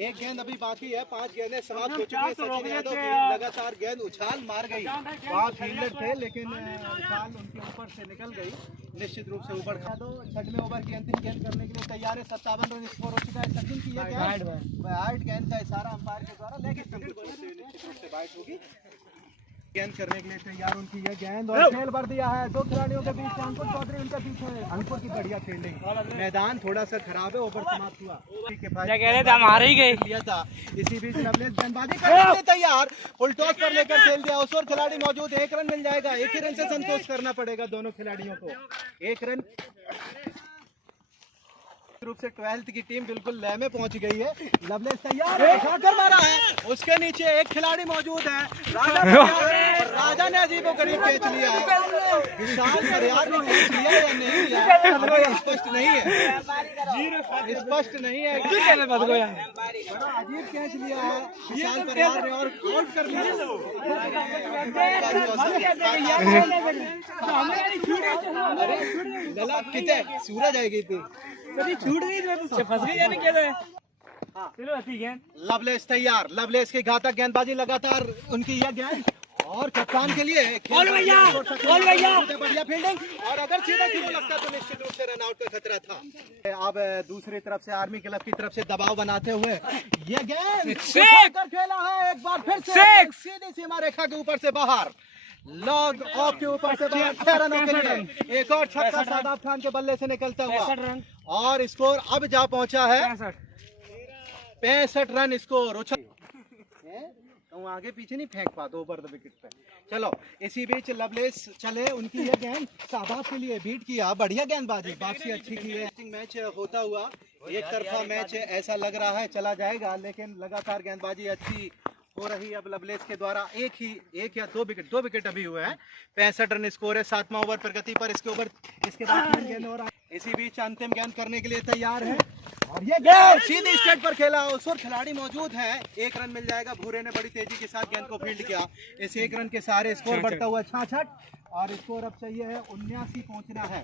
एक गेंद अभी बाकी है। 5 गेंदें समाप्त हो चुकी है। सचिन यादव की लगातार गेंद उछाल मार गई। वहाँ फील्डर थे लेकिन उछाल उनके ऊपर से निकल गई, निश्चित रूप से ऊपर। यादव 6वें ओवर की अंतिम गेंद करने के लिए तैयार है। 57 रन स्कोर हो चुका है। सचिन की यह वाइड गेंद का इशारा अंपायर के द्वारा लेग स्टंप की तरफ से निश्चित रूप से वाइड होगी। गेंद करने के लिए तैयार उनकी यह गेंद और खेल भर दिया है। 2 खिलाड़ियों के बीच अंकुर चौधरी उनके पीछे है। अंकुर की बढ़िया फील्डिंग। मैदान थोड़ा सा खराब है। ओवर समाप्त हुआ। लिया था। इसी बीच लवलेस गेंदबाजी करने के लिए तैयार, फुल टॉस पर लेकर खेल दिया। उस और खिलाड़ी मौजूद। 1 रन मिल जाएगा। 1 ही रन से संतोष करना पड़ेगा दोनों खिलाड़ियों को। 1 रन रूप से 12th की टीम बिल्कुल लय में पहुंच गई है। लवलेस तैयार है, उठाकर मारा है। उसके नीचे एक खिलाड़ी मौजूद है। राजा ने अजीबो करीब कैच लिया है। विशाल परियार ने कैच लिया या नहीं लिया अभी स्पष्ट नहीं है। स्पष्ट नहीं है। बड़ा अजीब कैच लिया है विशाल परियार ने और आउट कर लिया। गलत कितने सूरज आएगी थी छूट गई तो फंस गई यानी क्या है। चलो ठीक है। लवलेस तैयार। लवलेस की घातक गेंदबाजी लगातार उनकी यह गेंद और कप्तान के लिए बढ़िया फील्डिंग और अगर सीधा किलो लगता तो निश्चित रूप से रन आउट का खतरा था। अब दूसरी तरफ से आर्मी क्लब की तरफ से दबाव बनाते हुए ये गेंद खेला है। एक बार फिर से सीधी सीमा रेखा के ऊपर से बाहर, लॉग ऑफ के ऊपर से बाहर। 6 रनों के लिए एक और छक्का सादाब खान के बल्ले से निकलता हुआ और स्कोर अब जा पहुंचा है 65 रन स्कोर। तो आगे पीछे नहीं फेंक पाते ओवर द विकेट पे। चलो इसी बीच लवलेस चले उनकी ये गेंद सादाब के लिए बीट किया। बढ़िया गेंदबाजी, वापसी अच्छी की है। मैच होता हुआ एक तरफा मैच ऐसा लग रहा है चला जाएगा, लेकिन लगातार गेंदबाजी अच्छी हो रही। अब लवलेस के द्वारा एक या दो विकेट अभी हुए हैं। 65 रन स्कोर है। 7वां ओवर प्रगति पर। इसके बाद 3 गेंद और इसी बीच अंतिम गेंद करने के लिए तैयार है और ये गेंद सीधी स्ट्रेट पर खेला। उस और खिलाड़ी मौजूद है। 1 रन मिल जाएगा। भूरे ने बड़ी तेजी के साथ गेंद को फील्ड किया। इस 1 रन के सहारे स्कोर बढ़ता हुआ 66 और स्कोर अब चाहिए है 79 पहुंचना है।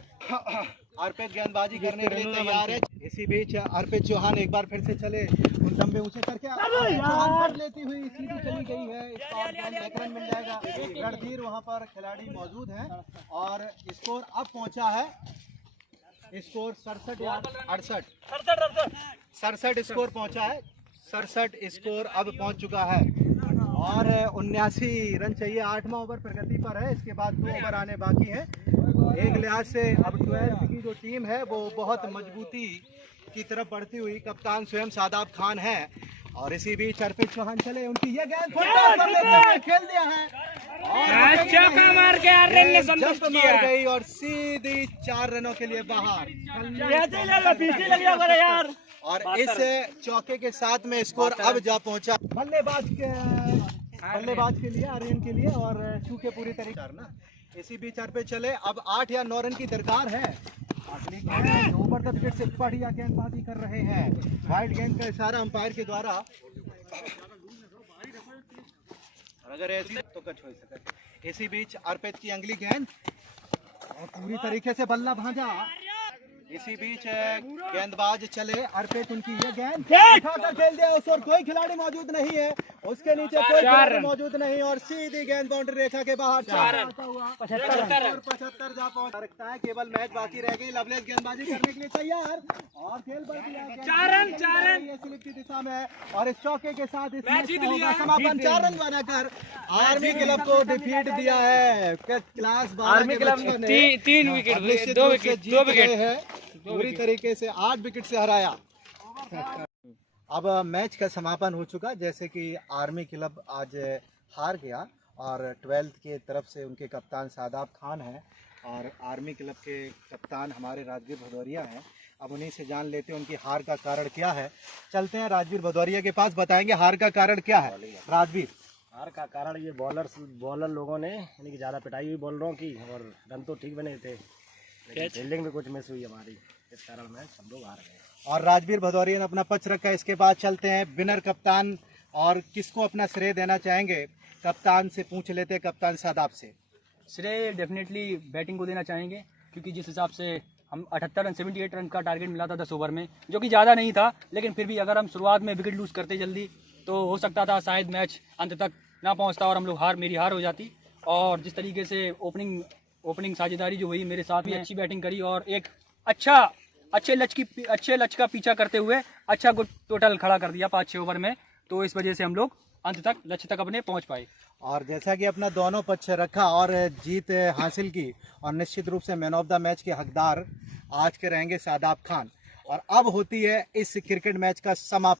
अर्पित गेंदबाजी करने के लिए तैयार है। इसी बीच अर्पित चौहान एक बार फिर से चले, उन लंबे ऊंचे करके चौहान लेती हुई सीधी चली गई है। इसका 1 रन मिल जाएगा। रणधीर वहां पर खिलाड़ी मौजूद है और स्कोर अब पहुंचा है। स्कोर 67 या 67 स्कोर पहुंचा है। 67 स्कोर अब पहुंच चुका है और 79 रन चाहिए। 8वां ओवर प्रगति पर है। इसके बाद 2 ओवर आने बाकी है। एक लिहाज से अब 12th की जो टीम है वो बहुत मजबूती की तरफ बढ़ती हुई कप्तान स्वयं सादाब खान है। और इसी बीच अर्पित चौहान चले, उनकी ये गेंद खेल दिया है और चौका मार के आर्यन ने संतुष्ट किया मार गई और सीधी 4 रनों के लिए बाहर। पीछे लग गया यार। और इस चौके के साथ में स्कोर अब जा पहुंचा बल्लेबाज के लिए, आर्यन के लिए और चूके पूरी तरीके ना। इसी बीच पे चले, अब 8 या 9 रन की दरकार है। ओवर द विकेट से बढ़िया गेंदबाजी कर रहे हैं। वाइड गेंद का इशारा अंपायर के द्वारा। अगर ऐसी तो कच हो सके। इसी बीच अर्पित की अगली गेंद और पूरी तरीके से बल्ला भांजा। इसी बीच गेंदबाज चले, अर्पित उनकी ये गेंद उठाकर खेल दिया। उस और कोई खिलाड़ी मौजूद नहीं है, उसके नीचे कोई खिलाड़ी मौजूद नहीं और सीधी गेंद बाउंड्री रेखा के बाहर। 75 जा पहुंच रखता है। केवल मैच बाकी रह गई। लवलेस गेंदबाजी करने के लिए तैयार और खेल बढ़ गया। 4 रन ये स्लिप की दिशा में और इस चौके के साथ इस मैच का होगा समापन। 4 रन बनाकर आर्मी क्लब को डिफीट दिया है। क्लास 12 के बच्चों ने 3 विकेट 2 विकेट है पूरी तरीके से 8 विकेट से हराया। अब मैच का समापन हो चुका। जैसे कि आर्मी क्लब आज हार गया और 12th के तरफ से उनके कप्तान सादाब खान हैं और आर्मी क्लब के कप्तान हमारे राजवीर भदौरिया हैं। अब उन्हीं से जान लेते हैं उनकी हार का कारण क्या है। चलते हैं राजवीर भदौरिया के पास, बताएंगे हार का कारण क्या है। राजवीर, हार का कारण ये बॉलर लोगों ने यानी कि ज़्यादा पिटाई हुई बॉलरों की और रन तो ठीक बने थे। फील्डिंग में कुछ मिस हुई हमारी, इस कारण मैच हम लोग हार गए। और राजवीर भदौरिया ने अपना पक्ष रखा है। इसके बाद चलते हैं विनर कप्तान, और किसको अपना श्रेय देना चाहेंगे? कप्तान से पूछ लेते हैं, कप्तान शादाब से। श्रेय डेफिनेटली बैटिंग को देना चाहेंगे, क्योंकि जिस हिसाब से हम 78 रन 78 रन का टारगेट मिला था 10 ओवर में, जो कि ज़्यादा नहीं था, लेकिन फिर भी अगर हम शुरुआत में विकेट लूज़ करते जल्दी तो हो सकता था शायद मैच अंत तक ना पहुंचता और हम लोग मेरी हार हो जाती। और जिस तरीके से ओपनिंग साझेदारी जो हुई, मेरे साथ भी अच्छी बैटिंग करी और एक अच्छे लक्ष्य का पीछा करते हुए अच्छा गुड टोटल खड़ा कर दिया 5-6 ओवर में, तो इस वजह से हम लोग अंत तक लक्ष्य तक अपने पहुंच पाए। और जैसा कि अपना दोनों पक्ष रखा और जीत हासिल की, और निश्चित रूप से मैन ऑफ द मैच के हकदार आज के रहेंगे शादाब खान। और अब होती है इस क्रिकेट मैच का समाप्ति।